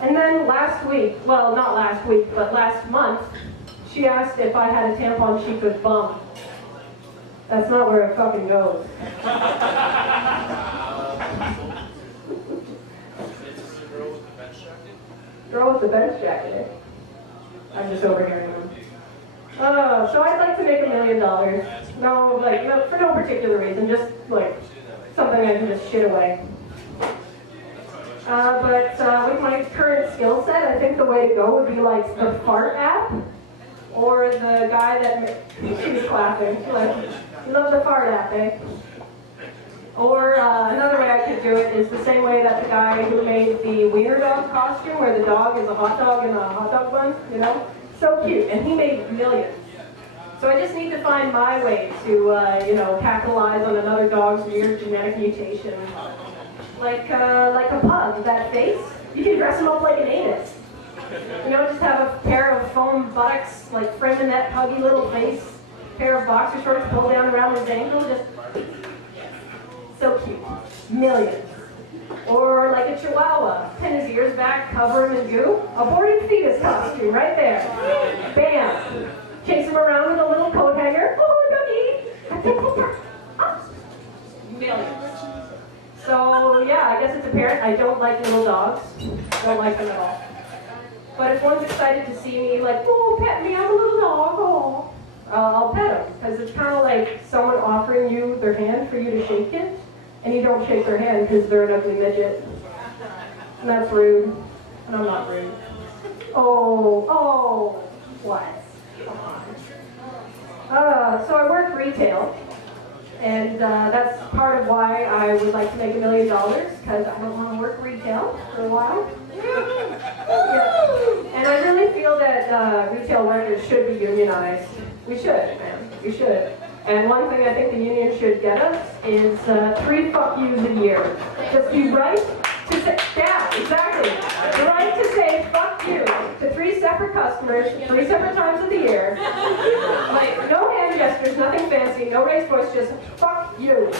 And then last week, well, not last week, but last month, she asked if I had a tampon she could bum. That's not where it fucking goes. Girl with the bench jacket, eh? I'm just overhearing them. So I'd like to make $1 million. No, for no particular reason, just like something I can just shit away. But with my current skill set, I think the way to go would be like the fart app, or the guy that she's clapping. Like, you love the fart app, eh? Or another way I could do it is the same way that the guy who made the wiener dog costume, where the dog is a hot dog in a hot dog bun, So cute, and he made millions. So I just need to find my way to, capitalize on another dog's weird genetic mutation. Like a pug, that face, you can dress him up like an anus. Just have a pair of foam buttocks, like framing that puggy little face, pair of boxer shorts pulled down around his ankle, just so cute. Millions. Or like a chihuahua, pin his ears back, cover him in goo. Aborted fetus costume, right there. Bam. Chase him around with a little coat hanger. Oh, doggy. Millions. So, yeah, I guess it's apparent I don't like little dogs. Don't like them at all. But if one's excited to see me, like, "Oh, pet me, I'm a little dog, oh," I'll pet them. Because it's kind of like someone offering you their hand for you to shake it, and you don't shake their hand because they're an ugly midget. And that's rude. And I'm not rude. Oh, what? Come on. So I work retail. And that's part of why I would like to make $1 million, because I don't want to work retail for a while. Yeah. And I really feel that retail workers should be unionized. We should, man. We should. And one thing I think the union should get us is 3 fuck yous a year. Just be right to say, yeah, exactly. The right to say fuck you to 3 separate customers, 3 separate times of the year. Like, no hand gestures, nothing fancy, no raised voice, just fuck you.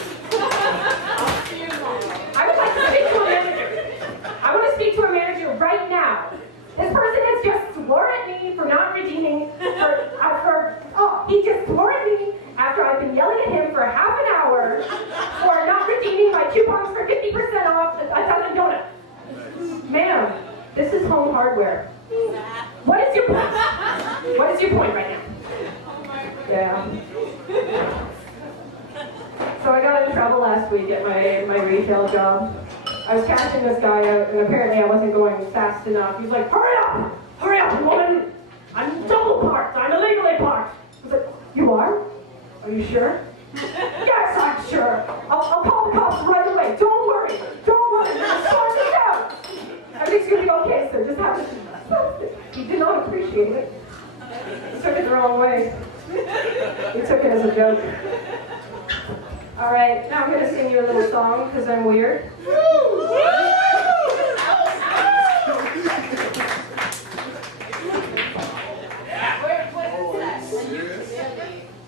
I would like to speak to a manager. I want to speak to a manager right now. This person has just swore at me for not redeeming, he just swore at me after I've been yelling at him for half an hour for not redeeming my coupons for 50% off a dozen donuts. Ma'am, this is Home Hardware. What is your point? What is your point right now? Yeah. So I got in trouble last week at my retail job. I was cashing this guy out, and apparently I wasn't going fast enough. He's like, hurry up, woman! I'm double parked, I'm illegally parked. I was like, you are? Are you sure? Yes, I'm sure. I'll call the cops right away. Don't worry, we'll sort this out. Everything's gonna be okay, sir. Just have to. He did not appreciate it. He took it the wrong way. He took it as a joke. All right, now I'm gonna sing you a little song because I'm weird.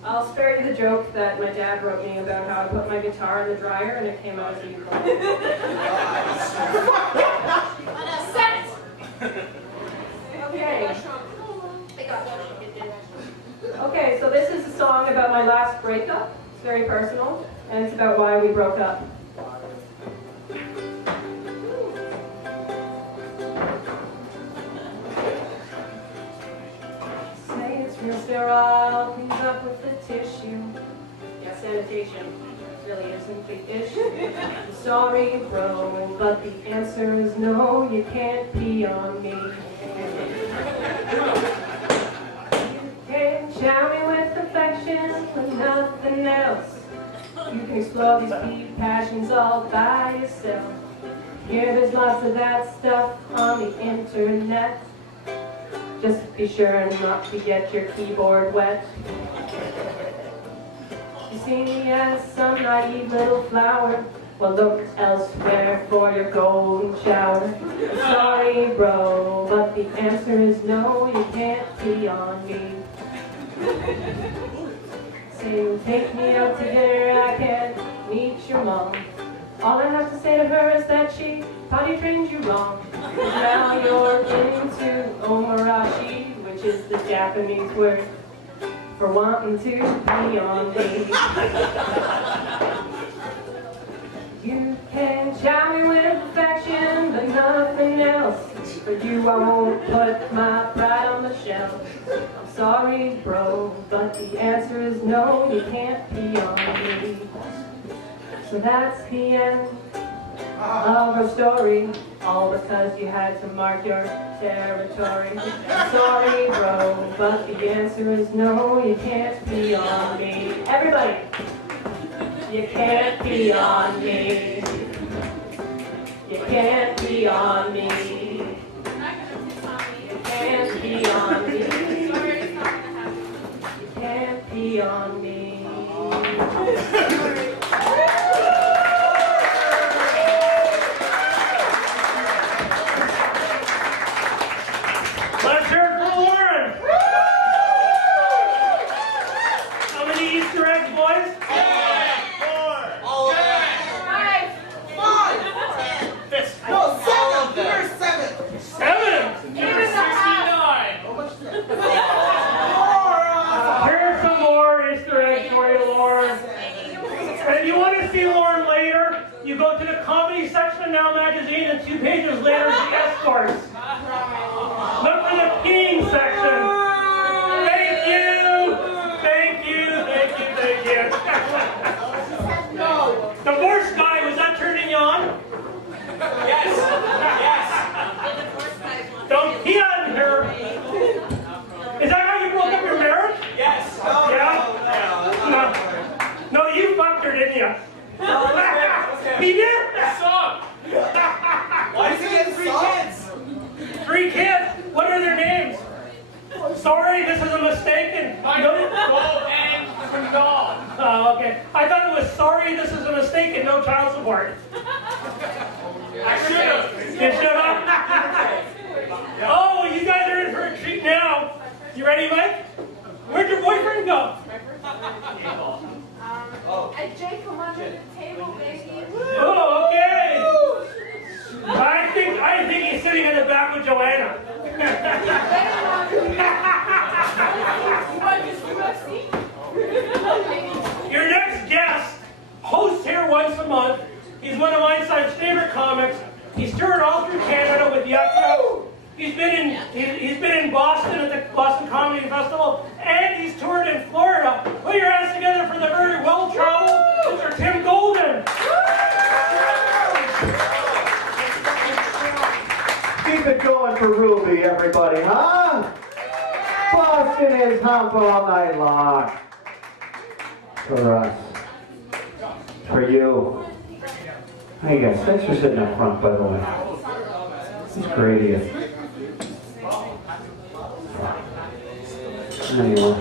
I'll spare you the joke that my dad wrote me about how I put my guitar in the dryer and it came out as a ukulele. Okay. Okay, so this is a song about my last breakup. It's very personal, and it's about why we broke up. Say it's real sterile, cleans up with the tissue. Yeah, sanitation really isn't the issue. I'm sorry, bro, but the answer is no, you can't pee on me. You can shower me with affection, but nothing else. You can explore these deep passions all by yourself. Here there's lots of that stuff on the internet. Just be sure not to get your keyboard wet. You see me as some naive little flower. Well, look elsewhere for your golden shower. I'm sorry, bro, but the answer is no, you can't pee on me. Say, take me out to dinner, I can't meet your mom. All I have to say to her is that she potty trained you wrong. 'Cause now you're into omarashi, which is the Japanese word for wanting to pee on me. You can shower me with affection, but nothing else. For you I won't put my pride on the shelf. I'm sorry, bro, but the answer is no, you can't pee on me. So that's the end of our story, all because you had to mark your territory. I'm sorry, bro, but the answer is no, you can't pee on me. Everybody! You can't pee on me. You can't pee on me. You can't pee on me. You can't pee on me. Let's hear it for Lauren. How many Easter eggs, boys? Here's some more Easter eggs for you, Lauren. And if you want to see Lauren later, you go to the comedy section of Now Magazine, and 2 pages later is the escorts. Look for the peeing section. Thank you. Thank you. Thank you. Thank you. Divorce guy, was that turning you on? Yes. Don't pee on her. Is that how you broke up your marriage? Yes. Yeah? No, you fucked her, didn't you? He did? Stop. Why does he get 3 kids? 3 kids? What are their names? no child support. I should have. You should have. Oh, you guys are in for a treat now. You ready, Mike? Where'd your boyfriend go? I drank from under the table, baby. Oh, okay. I think he's sitting in the back with Joanna. You want this UFC? Your next guest, hosts here once a month. He's one of Einstein's favorite comics. He's toured all through Canada with Yuck Yuck. He's been in Boston at the Boston Comedy Festival, and he's toured in Florida. Put your hands together for the very well-traveled Mr. Tim Golden. Keep it going for Ruby, everybody, huh? Boston is hump all night long. For us. For you. Hey guys, thanks for sitting up front, by the way. It's great of you. Anyway.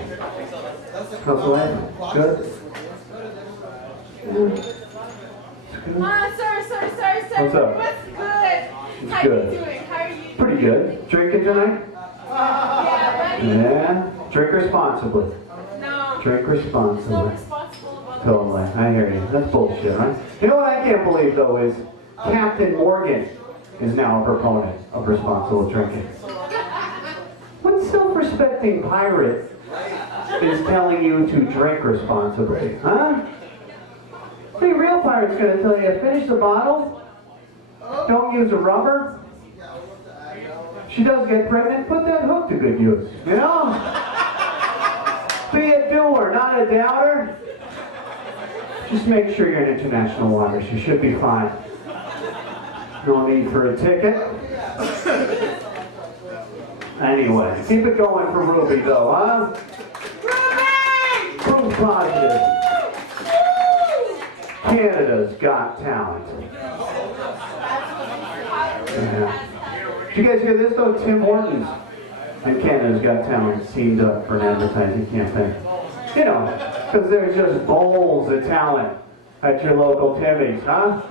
How's life? Good? Yeah. Sir. What's up? What's good? It's How good. you doing? How are you? Pretty good. Drinking tonight? Yeah, buddy. Yeah. Drink responsibly. No. Drink So responsibly. responsible about Totally. I hear you. That's bullshit, right? You know what I can't believe, though, is Captain Morgan is now a proponent of responsible drinking. What self-respecting pirate is telling you to drink responsibly, huh? The real pirate's going to tell you, finish the bottle, don't use a rubber. She does get pregnant, put that hook to good use, you know? Be a doer, not a doubter. Just make sure you're in international waters. You should be fine. No need for a ticket. Anyway, keep it going for Ruby, though, huh? Ruby! Proof positive. Canada's Got Talent. Yeah. Did you guys hear this, though? Tim Hortons and Canada's Got Talent teamed up for an advertising campaign. You know, because there's just bowls of talent at your local Timmy's, huh?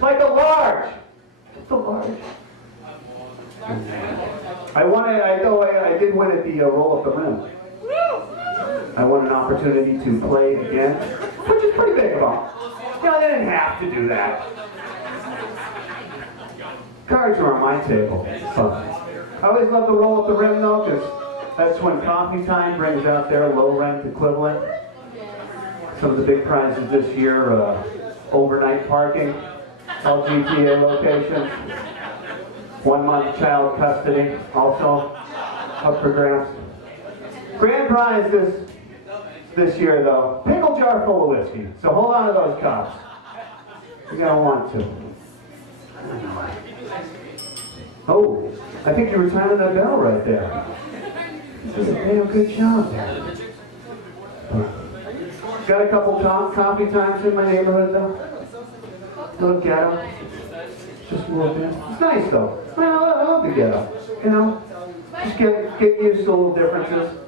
Like a large. Just a large. I did win at the Roll Up the Rim. I won an opportunity to play again, which is pretty big of them. You know, they didn't have to do that. Cards are on my table. I always love to Roll Up the Rim, though, because that's when Coffee Time brings out their low-rent equivalent. Some of the big prizes this year, overnight parking, LGTA location, 1 month child custody, also up for grabs. Grand prize this year, though, pickle jar full of whiskey. So hold on to those cups. You're going to want to. Oh, I think you were timing that bell right there. You did a damn good job there. Got a couple coffee times in my neighborhood, though. Little ghetto. Just a little bit. It's nice, though. I love the ghetto. You know? Just get used to little differences.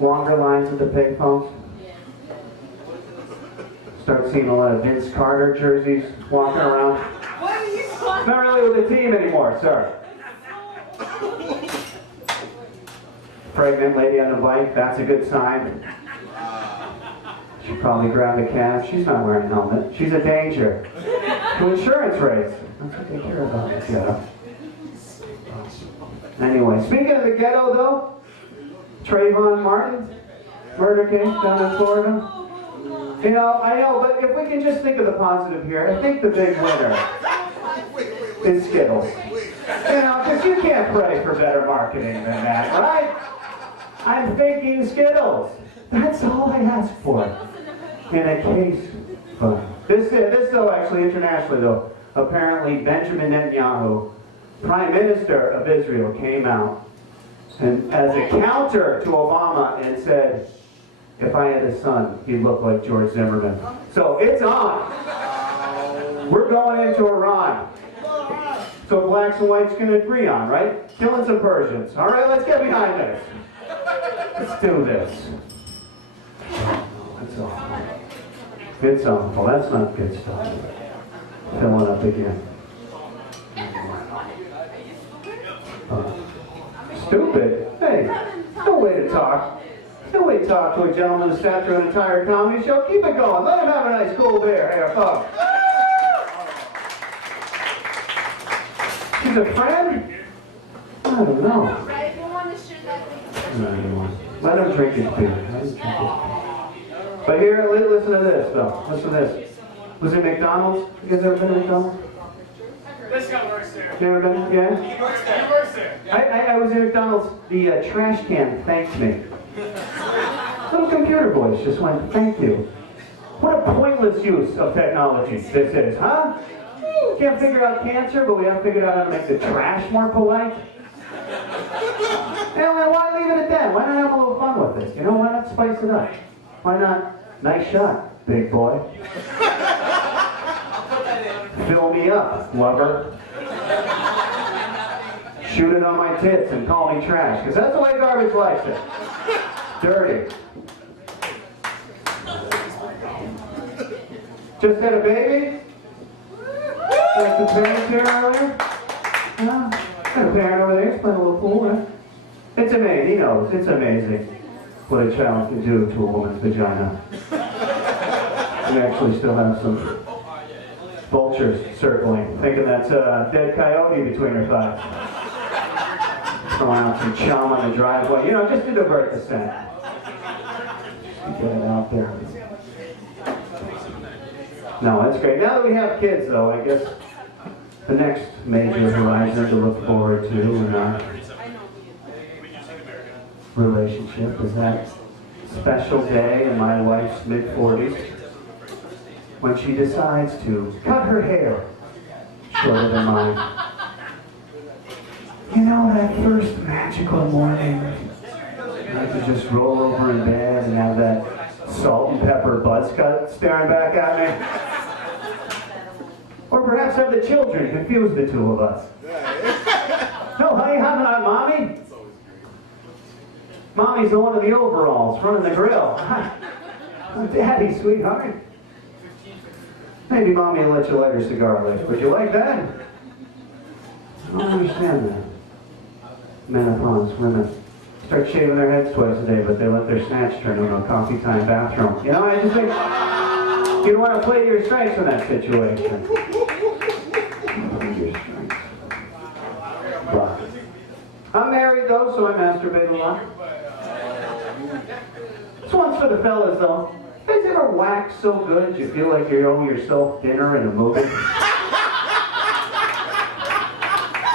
Longer lines at the payphones. Start seeing a lot of Vince Carter jerseys walking around. What are you talking? Not really with the team anymore, sir. Pregnant lady on a bike, that's a good sign. She probably grabbed a cab. She's not wearing a helmet. She's a danger to insurance rates. That's what they care about in the ghetto. Anyway, speaking of the ghetto, though, Trayvon Martin, murder case down in Florida. You know, I know, but if we can just think of the positive here, I think the big winner is Skittles. You know, because you can't pray for better marketing than that, right? I'm thinking Skittles. That's all I ask for. In a case of this though, actually internationally though, apparently Benjamin Netanyahu, Prime Minister of Israel, came out and as a counter to Obama and said, if I had a son, he'd look like George Zimmerman. So it's on. We're going into Iran. So blacks and whites can agree on, right? Killing some Persians. All right, let's get behind this. Let's do this. That's all. It's awful. That's not good stuff. Filling up again. Stupid? Hey, no way to talk. No way to talk to a gentleman who sat through an entire comedy show. Keep it going. Let him have a nice cool beer. Here, fuck. She's a friend? I don't know. Right, you want to share that thing? No, you won't. Let him drink his beer. Let him drink his beer. But here, listen to this, though. Listen to this. Was it McDonald's? You guys ever been to McDonald's? This guy works there. You ever been? Yeah? He works there. He works there. I was at McDonald's. The trash can thanked me. Little computer voice just went, thank you. What a pointless use of technology this is, huh? Can't figure out cancer, but we have figured out how to make the trash more polite. And why leave it at that? Why not have a little fun with it? You know, why not spice it up? Why not? Nice shot, big boy. Fill me up, lover. Shoot it on my tits and call me trash, because that's the way garbage likes it. Dirty. Just had a baby? Like the parents here earlier? Yeah. Got a parent over there, he's playing a little pool, right? It's amazing, he knows, it's amazing what a child can do to a woman's vagina. We actually still have some vultures circling, thinking that's a dead coyote between her thighs. Throwing out some chum on the driveway, you know, just to divert the scent. Just to get it out there. No, that's great. Now that we have kids, though, I guess the next major horizon to look forward to in our relationship is that special day in my wife's mid-40s when she decides to cut her hair shorter than mine. You know, that first magical morning, I could just roll over in bed and have that salt and pepper buzz cut staring back at me. Or perhaps have the children confuse the two of us. No, honey, I'm not mommy. Mommy's the one in the overalls running the grill. Daddy, sweetheart. Maybe mommy will let you light her cigar later. Would you like that? I don't understand that. Menopause women start shaving their heads twice a day, but they let their snatch turn into a coffee time bathroom. You know, I just think you don't want to play to your strengths in that situation. I'm married though, so I masturbate a lot. This one's for the fellas though. You guys ever wax so good you feel like you owe yourself dinner in a movie?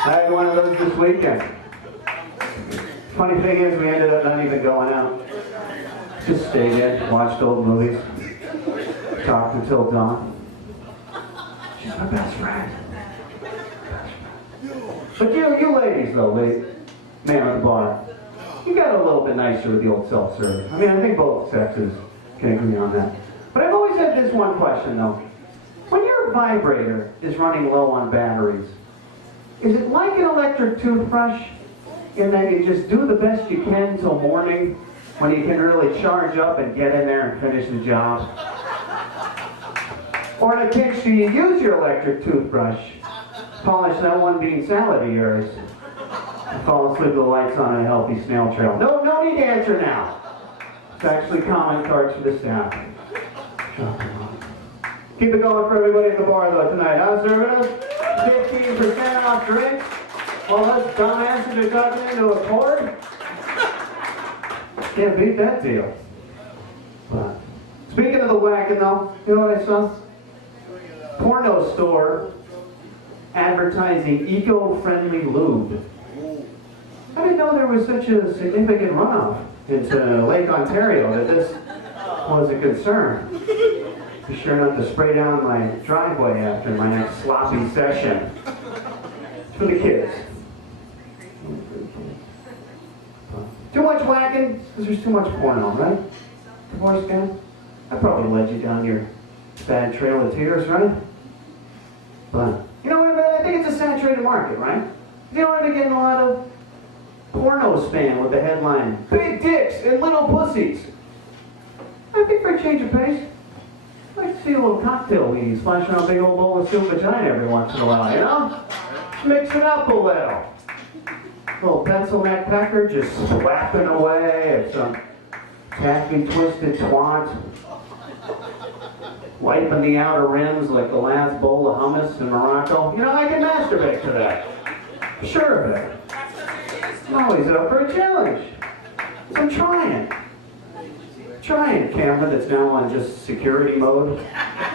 I had one of those this weekend. Funny thing is, we ended up not even going out. Just stayed in, watched old movies, talked until dawn. She's my best friend. But you ladies though, man at the bar, you got a little bit nicer with the old self-service. I mean, I think both sexes can agree on that. But I've always had this one question though. When your vibrator is running low on batteries, is it like an electric toothbrush in that you just do the best you can till morning when you can really charge up and get in there and finish the job? Or in a pinch, do you use your electric toothbrush, polish that one bean salad of yours, and fall asleep with the lights on a healthy snail trail? No need to answer now. It's actually comment cards for the staff. Keep it going for everybody at the bar though tonight. Huh, serving us 15% off drinks? Well, those dumbasses are talking into a cord? Can't beat that deal. But speaking of the whacking though, you know what I saw? Porno store advertising eco-friendly lube. I didn't know there was such a significant runoff into Lake Ontario that this was a concern. Be sure not to spray down my driveway after my next sloppy session. It's for the kids. Too much whacking? Because there's too much porno, right? Divorce guy? That probably led you down your bad trail of tears, right? But, you know what, I think it's a saturated market, right? You know, I've been getting a lot of porno spam with the headline, Big Dicks and Little Pussies. I think for a change of pace, I like to see a little cocktail weenie splashing on a big old bowl of soup vagina every once in a while, you know? Mix it up a little. Little pencil neck pecker just slapping away at some tacky, twisted twat. Wiping the outer rims like the last bowl of hummus in Morocco. You know, I can masturbate to that. Sure of it. I'm always up for a challenge. So I'm trying. Trying, camera that's now on just security mode.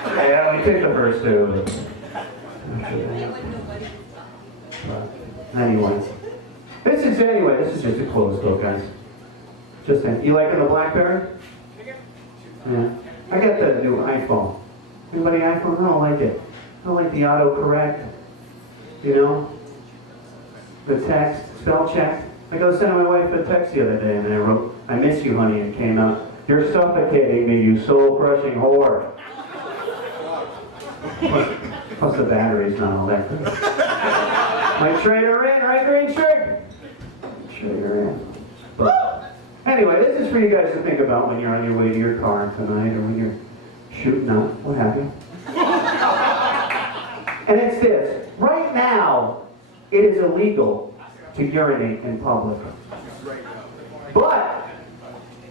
Yeah, we take the first two. But anyway. This is just a closed door, guys. Just you liking the BlackBerry? Yeah. I got the new iPhone. Anybody iPhone? I don't like it. I don't like the autocorrect. You know? The text, spell check. I go send my wife a text the other day and I wrote, "I miss you, honey," and it came out, "You're suffocating me, you soul-crushing whore." Plus the battery's not all that good. Might trade her in, right, green shirt? Trade her in. But anyway, this is for you guys to think about when you're on your way to your car tonight or when you're shooting up, what have you. And it's this. Right now, it is illegal to urinate in public. But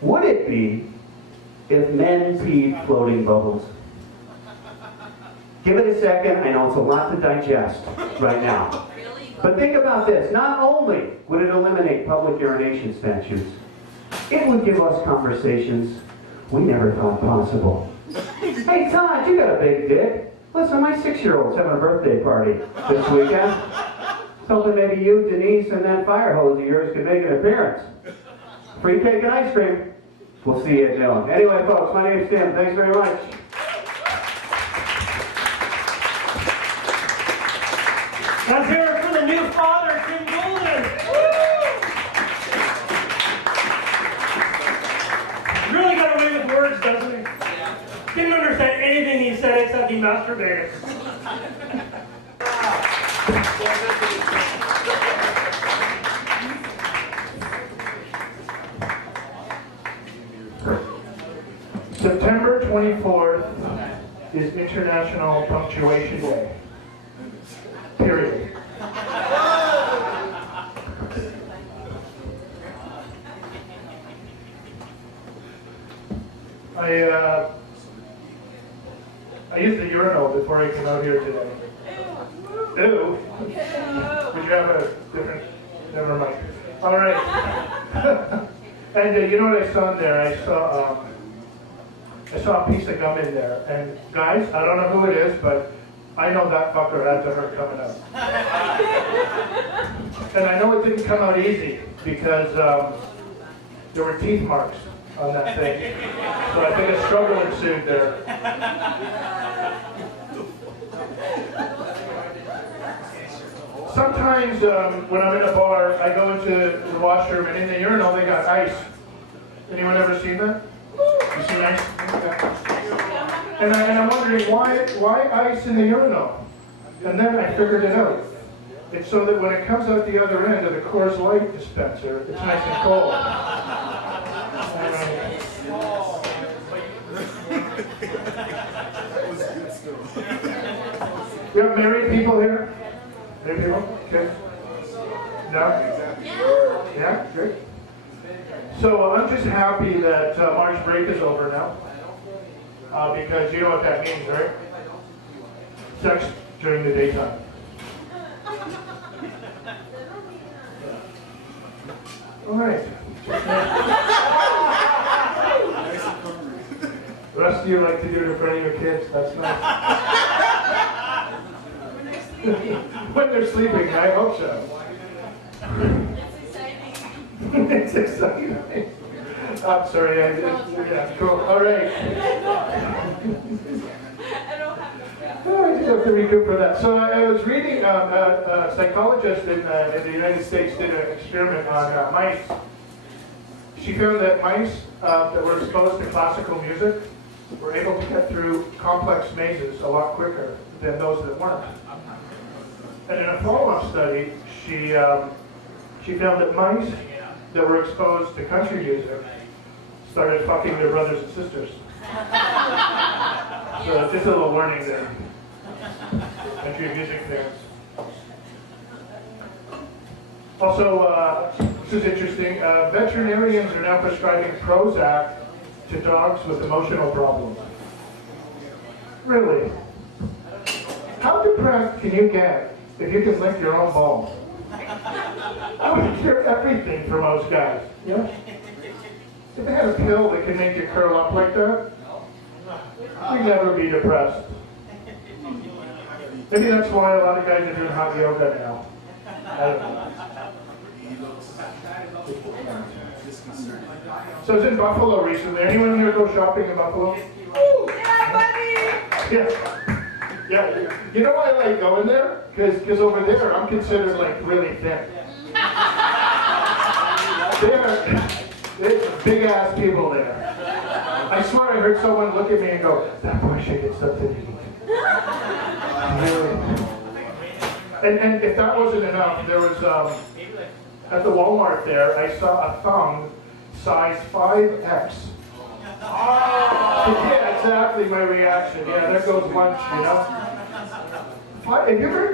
would it be if men peed floating bubbles? Give it a second. I know it's a lot to digest right now. But think about this. Not only would it eliminate public urination statutes, it would give us conversations we never thought possible. Hey, Todd, you got a big dick. Listen, my 6-year-old's having a birthday party this weekend. Something maybe you, Denise, and that fire hose of yours could make an appearance. Free cake and ice cream. We'll see you at noon. Anyway, folks, my name's Tim. Thanks very much. Let's hear it for the new father, Tim Golden. Really got away with words, doesn't he? Didn't understand anything he said except he masturbated. September 24th is International Punctuation Day. Period. I used the urinal before I came out here today. Ew. Would you have a different? Never mind. All right. And you know what I saw in there? I saw a piece of gum in there. And guys, I don't know who it is, but I know that fucker had to hurt coming out. And I know it didn't come out easy because there were teeth marks on that thing. So I think a struggle ensued there. Sometimes when I'm in a bar, I go into the washroom and in the urinal they got ice. Anyone ever seen that? You seen ice? Yeah. And I'm wondering why ice in the urinal? And then I figured it out. It's so that when it comes out the other end of the Coors Light dispenser, it's nice and cold. You have married people here? Married people? Okay. No? Yeah? Great. So I'm just happy that March break is over now. Because you know what that means, right? Sex during the daytime. All right. The rest of you like to do it in front of your kids. That's nice. When they're sleeping, I hope so. It's exciting. I'm sorry, yeah, cool. All right. Oh, I just have to recoup for that. So I was reading, a psychologist in the United States did an experiment on mice. She found that mice that were exposed to classical music were able to get through complex mazes a lot quicker than those that weren't. And in a follow-up study, she found that mice that were exposed to country music started fucking their brothers and sisters. So just a little warning there. Country music fans. Also, this is interesting. Veterinarians are now prescribing Prozac to dogs with emotional problems. Really? How depressed can you get if you can lick your own balls? I would cure everything for most guys. Yeah? If they had a pill that can make you curl up like that, you'd never be depressed. Maybe that's why a lot of guys are doing hot yoga now. I don't know. So I was in Buffalo recently. Anyone here go shopping in Buffalo? Yeah, buddy! Yeah. Yeah. You know why I like going there? Because over there, I'm considered like really thin. There's big ass people there. I swear I heard someone look at me and go, that boy should get something to eat. Really. And if that wasn't enough, there was, at the Walmart there, I saw a thumb size 5X. Yeah, exactly my reaction. Yeah, there goes lunch, you know.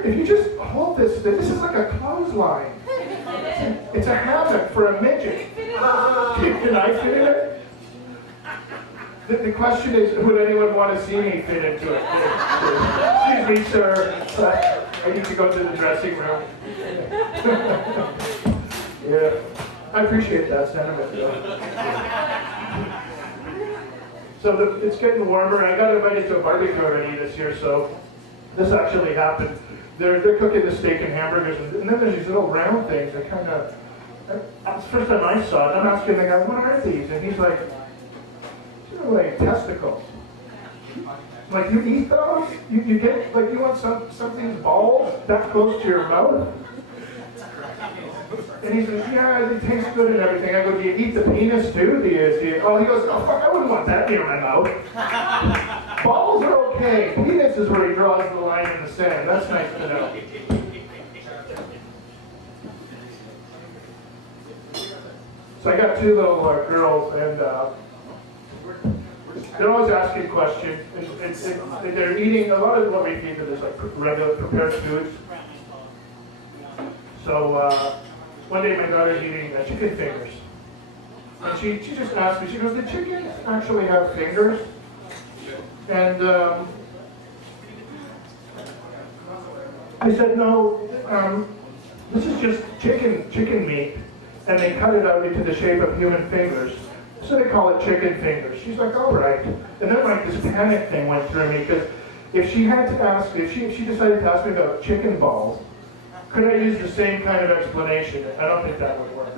If you just hold this is like a clothesline. It's a hammock for a midget. Can I fit in it? The question is, would anyone want to see me fit into it? Excuse me, sir. I need to go to the dressing room. Yeah, I appreciate that sentiment, though. So it's getting warmer. I got invited to a barbecue already this year, so this actually happened. They're cooking the steak and hamburgers, and then there's these little round things that kind of. That's the first time I saw it. I'm asking the guy, what are these? And he's like, these are like testicles. Like, you eat those? You get, like, you want something's balls that close to your mouth? And he says, yeah, it tastes good and everything. I go, do you eat the penis too? Do you? Oh, he goes, oh, fuck, I wouldn't want that near my mouth. Balls are okay. Penis is where he draws the line in the sand. That's nice to know. So I got two little girls, and they're always asking questions. And they're eating, a lot of what we feed them is like regular prepared foods. So one day my daughter's eating chicken fingers. And she just asked me, she goes, do chickens actually have fingers? And I said, no, this is just chicken meat. And they cut it out into the shape of human fingers. So they call it chicken fingers. She's like, all right. And then like this panic thing went through me, because if she had to ask, if she decided to ask me about chicken balls, could I use the same kind of explanation? I don't think that would work.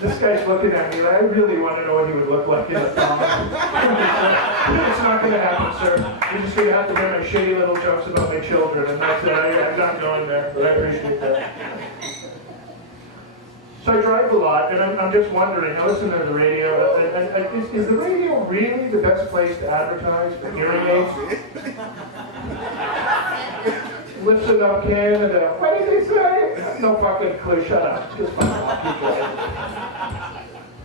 This guy's looking at me, and I really want to know what he would look like in a thong. It's not going to happen, sir. You're just going to have to hear my shitty little jokes about my children, and that's it. I'm not going there, but I appreciate that. So I drive a lot, and I'm just wondering, I listen to the radio, and is the radio really the best place to advertise for hearing aids? Listen up, Canada. What did they say? No fucking clue, shut up. Just fucking keep going.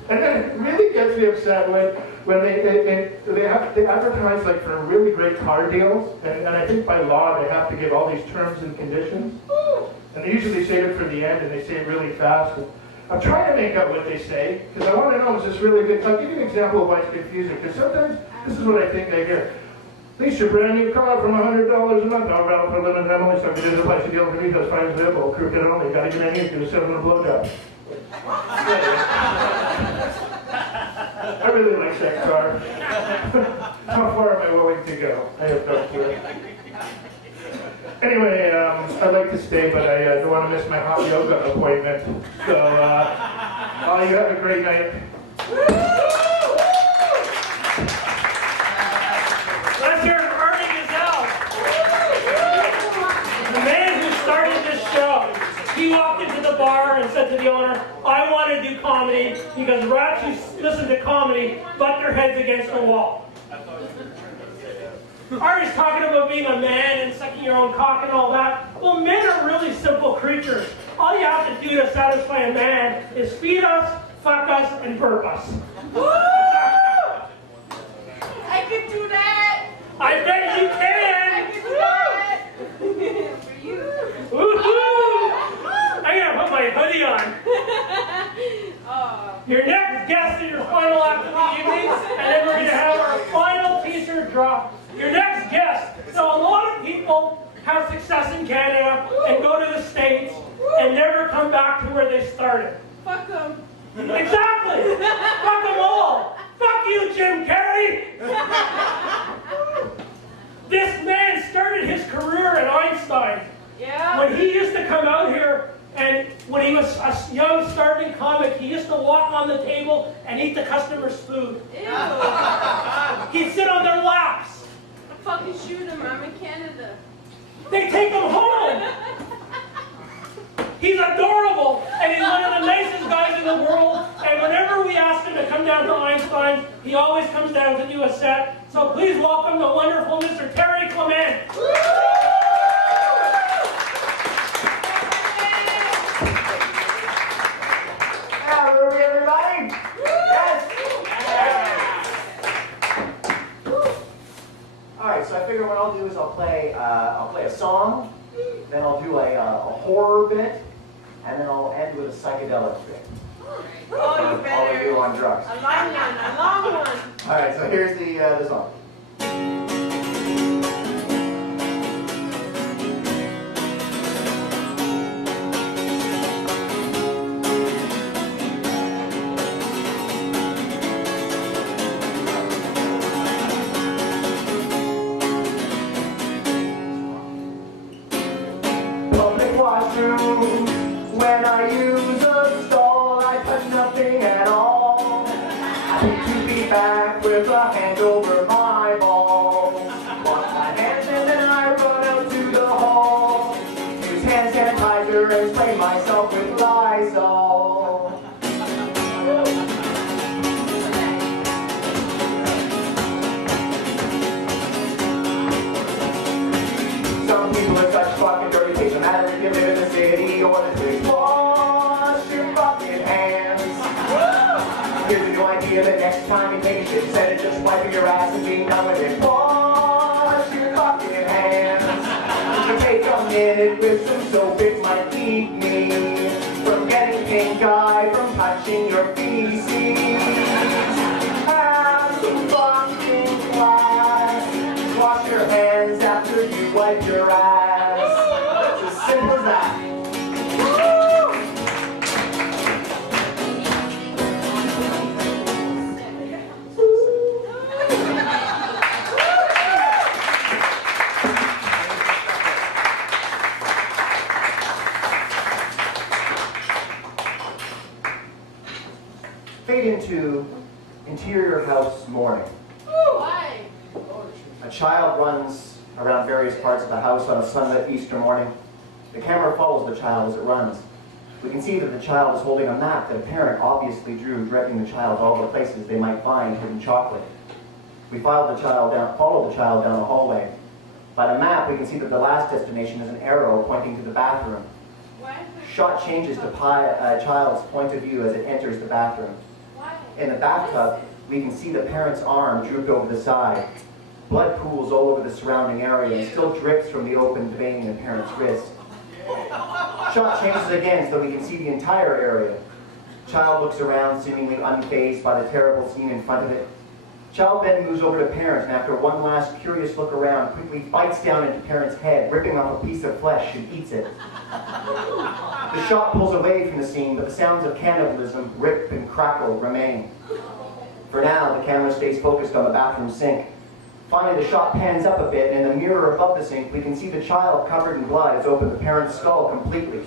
And then it really gets me upset when they advertise like for really great car deals, and I think by law they have to give all these terms and conditions. And they usually save it for the end, and they say it really fast. And I'm trying to make out what they say, because I want to know, is this really good? I'll give you an example of why it's confusing, because sometimes this is what I think I hear. Lease your brand new car from $100 a month. All valid for limited time only. Subject to the price of deal for retail. Finance available. Crew kit only. Got to get in here. Do a 7-minute blowjob. I really like that car. How far am I willing to go? I have no clue. Anyway, I'd like to stay, but I don't want to miss my hot yoga appointment. So, you have a great night. Let's hear Ernie Gazelle. The man who started this show. He walked into the bar and said to the owner, I want to do comedy because rats who listen to comedy butt their heads against the wall. Artie's talking about being a man and sucking your own cock and all that. Well, men are really simple creatures. all you have to do to satisfy a man is feed us, fuck us, and burp us. I can do that. I bet you I can. can do that. For you. Woohoo! I gotta put my hoodie on. Your next guest in your final act of the evening, and then we're gonna have our final t-shirt drop. Your next guest. So a lot of people have success in Canada and go to the States and never come back to where they started. Fuck them. Exactly! Fuck them all! Fuck you, Jim Carrey! This man started his career at Einstein. Yeah. When he used to come out here, and when he was a young starving comic, he used to walk on the table and eat the customers' food. Ew. He'd sit on their laps. Fucking shoot him. I'm in Canada. They take him home. He's adorable, and he's one of the nicest guys in the world. And whenever we ask him to come down to Einstein, he always comes down to do a set. So please welcome the wonderful Mr. Terry Clement. Hello, everybody. Yes. All right, so I figure what I'll do is I'll play a song, then I'll do a horror bit, and then I'll end with a psychedelic bit. Oh, you All of better. you on drugs. A long one. A long one. All right, so here's the song. Public washroom, when I use a stall, I touch nothing at all. I need to be back with a hand over my ball. Wash my hands and then I run out to the hall. Use hand sanitizer and spray myself with Lysol. Some people are such fucking dirty pigs, no matter if you live in the city or the city. Wash your fucking hands. Here's a new idea that next time you take a shit, instead of just wiping your ass and being done with it, wash your fucking hands. If you take a minute with some soap, it might keep me from getting pink eye from touching your feces. Have some fucking class. Wash your hands after you wipe your ass. It's as simple as that. Fade into interior house morning. Why? A child runs around various parts of the house on a sunlit Easter morning. The camera follows the child as it runs. We can see that the child is holding a map that a parent obviously drew, directing the child to all the places they might find hidden chocolate. We follow the child down the hallway. By the map, we can see that the last destination is an arrow pointing to the bathroom. Why? Shot changes to a child's point of view as it enters the bathroom. Why? In the bathtub, we can see the parent's arm drooped over the side. Blood pools all over the surrounding area and still drips from the open vein in the parent's wrist. Shot changes again so that we can see the entire area. Child looks around, seemingly unfazed by the terrible scene in front of it. Child then moves over to parent, and after one last curious look around, quickly bites down into parent's head, ripping off a piece of flesh and eats it. The shot pulls away from the scene, but the sounds of cannibalism, rip and crackle, remain. For now, the camera stays focused on the bathroom sink. Finally, the shot pans up a bit, and in the mirror above the sink, we can see the child covered in blood has opened the parent's skull completely.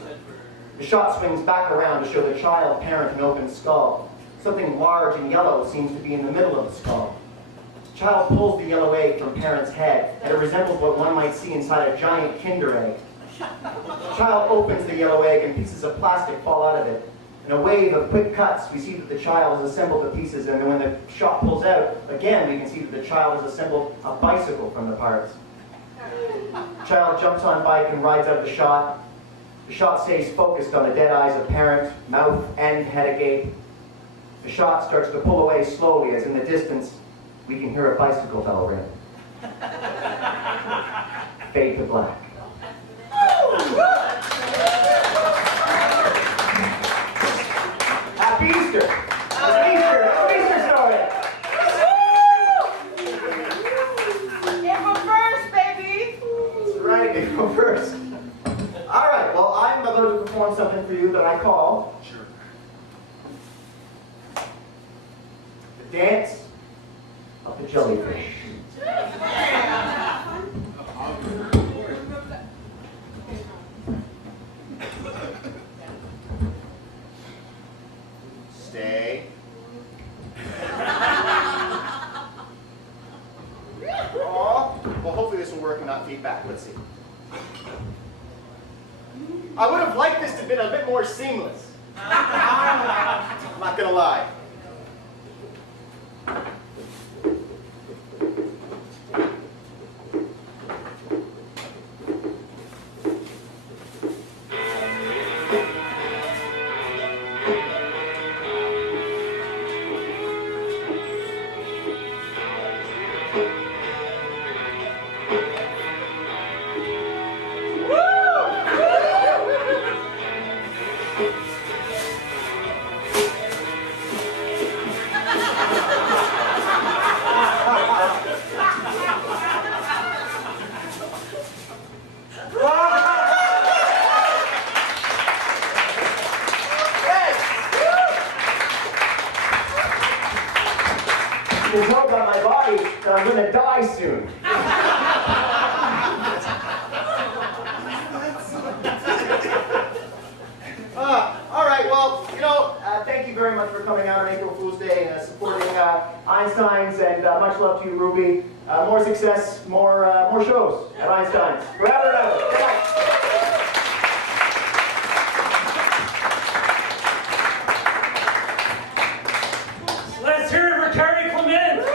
The shot swings back around to show the child, parent, and open skull. Something large and yellow seems to be in the middle of the skull. The child pulls the yellow egg from parent's head, and it resembles what one might see inside a giant Kinder egg. The child opens the yellow egg, and pieces of plastic fall out of it. In a wave of quick cuts, we see that the child has assembled the pieces, and then when the shot pulls out, again we can see that the child has assembled a bicycle from the parts. The child jumps on bike and rides out of the shot. The shot stays focused on the dead eyes of parent, mouth and head agape. The shot starts to pull away slowly as in the distance we can hear a bicycle bell ring. Fade to black. Happy Easter! Happy Easter! Happy Easter story! April 1st, baby. That's right, you go first. All right, well, I'm about to perform something for you that I call the Dance of the Jellyfish. Stay. Oh, well, hopefully this will work and not feedback. Let's see. I would have liked this to have been a bit more seamless. I'm not gonna lie. You can tell by my body that I'm going to die soon. All right, well, thank you very much for coming out on April Fool's Day and supporting Einstein's, and much love to you, Ruby. More success, more shows at Einstein's. Forever and ever. Good night. Let's hear it for Terry Clement.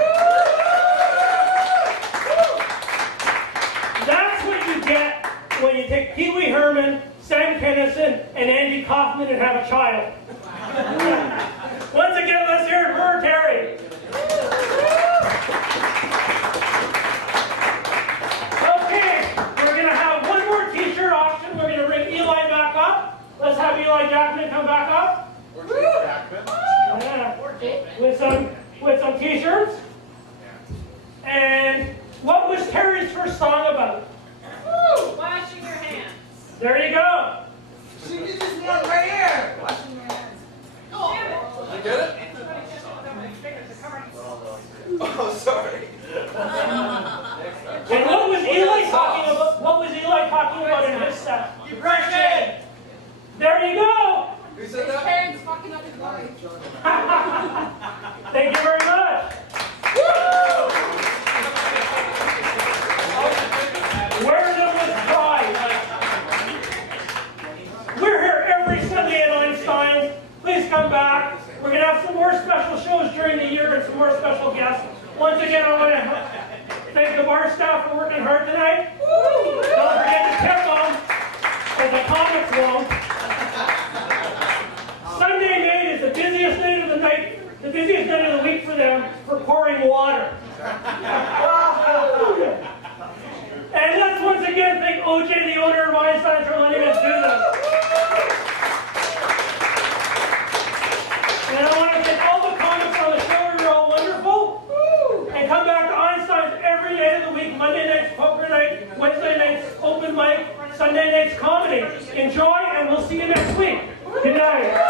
That's what you get when you take Pee Wee Herman, Sam Kinison, and Andy Kaufman and have a child. Once again, let's hear it for Terry. Okay, we're going to have one more t-shirt auction. We're going to bring Eli back up. Let's have Eli Jackman come back up. Yeah. With some t-shirts. And what was Terry's first song about? Washing your hands. There you go. She did this one right here. Washing your hands. Damn it. You get it? Oh, sorry. And what was Eli talking about? What was Eli talking about in his set? Depression! There you go. Who said His that? parents fucking up his body. Thank you very much. Where there was pride. We're here every Sunday at Einstein's. Please come back. We're going to have some more special shows during the year and some more special guests. Once again, I want to thank the bar staff for working hard tonight. Don't forget to tip them, as the comics won't. Sunday night is the busiest night of the night, the busiest night of the week for them for pouring water. And let's once again thank OJ, the owner of Einstein, for letting us do this. And I want to thank all the comics on the show. You're all wonderful. And come back to Einstein's every day of the week. Monday night's poker night, Wednesday night's open mic, Sunday night's comedy. Enjoy, and we'll see you next week. Good night.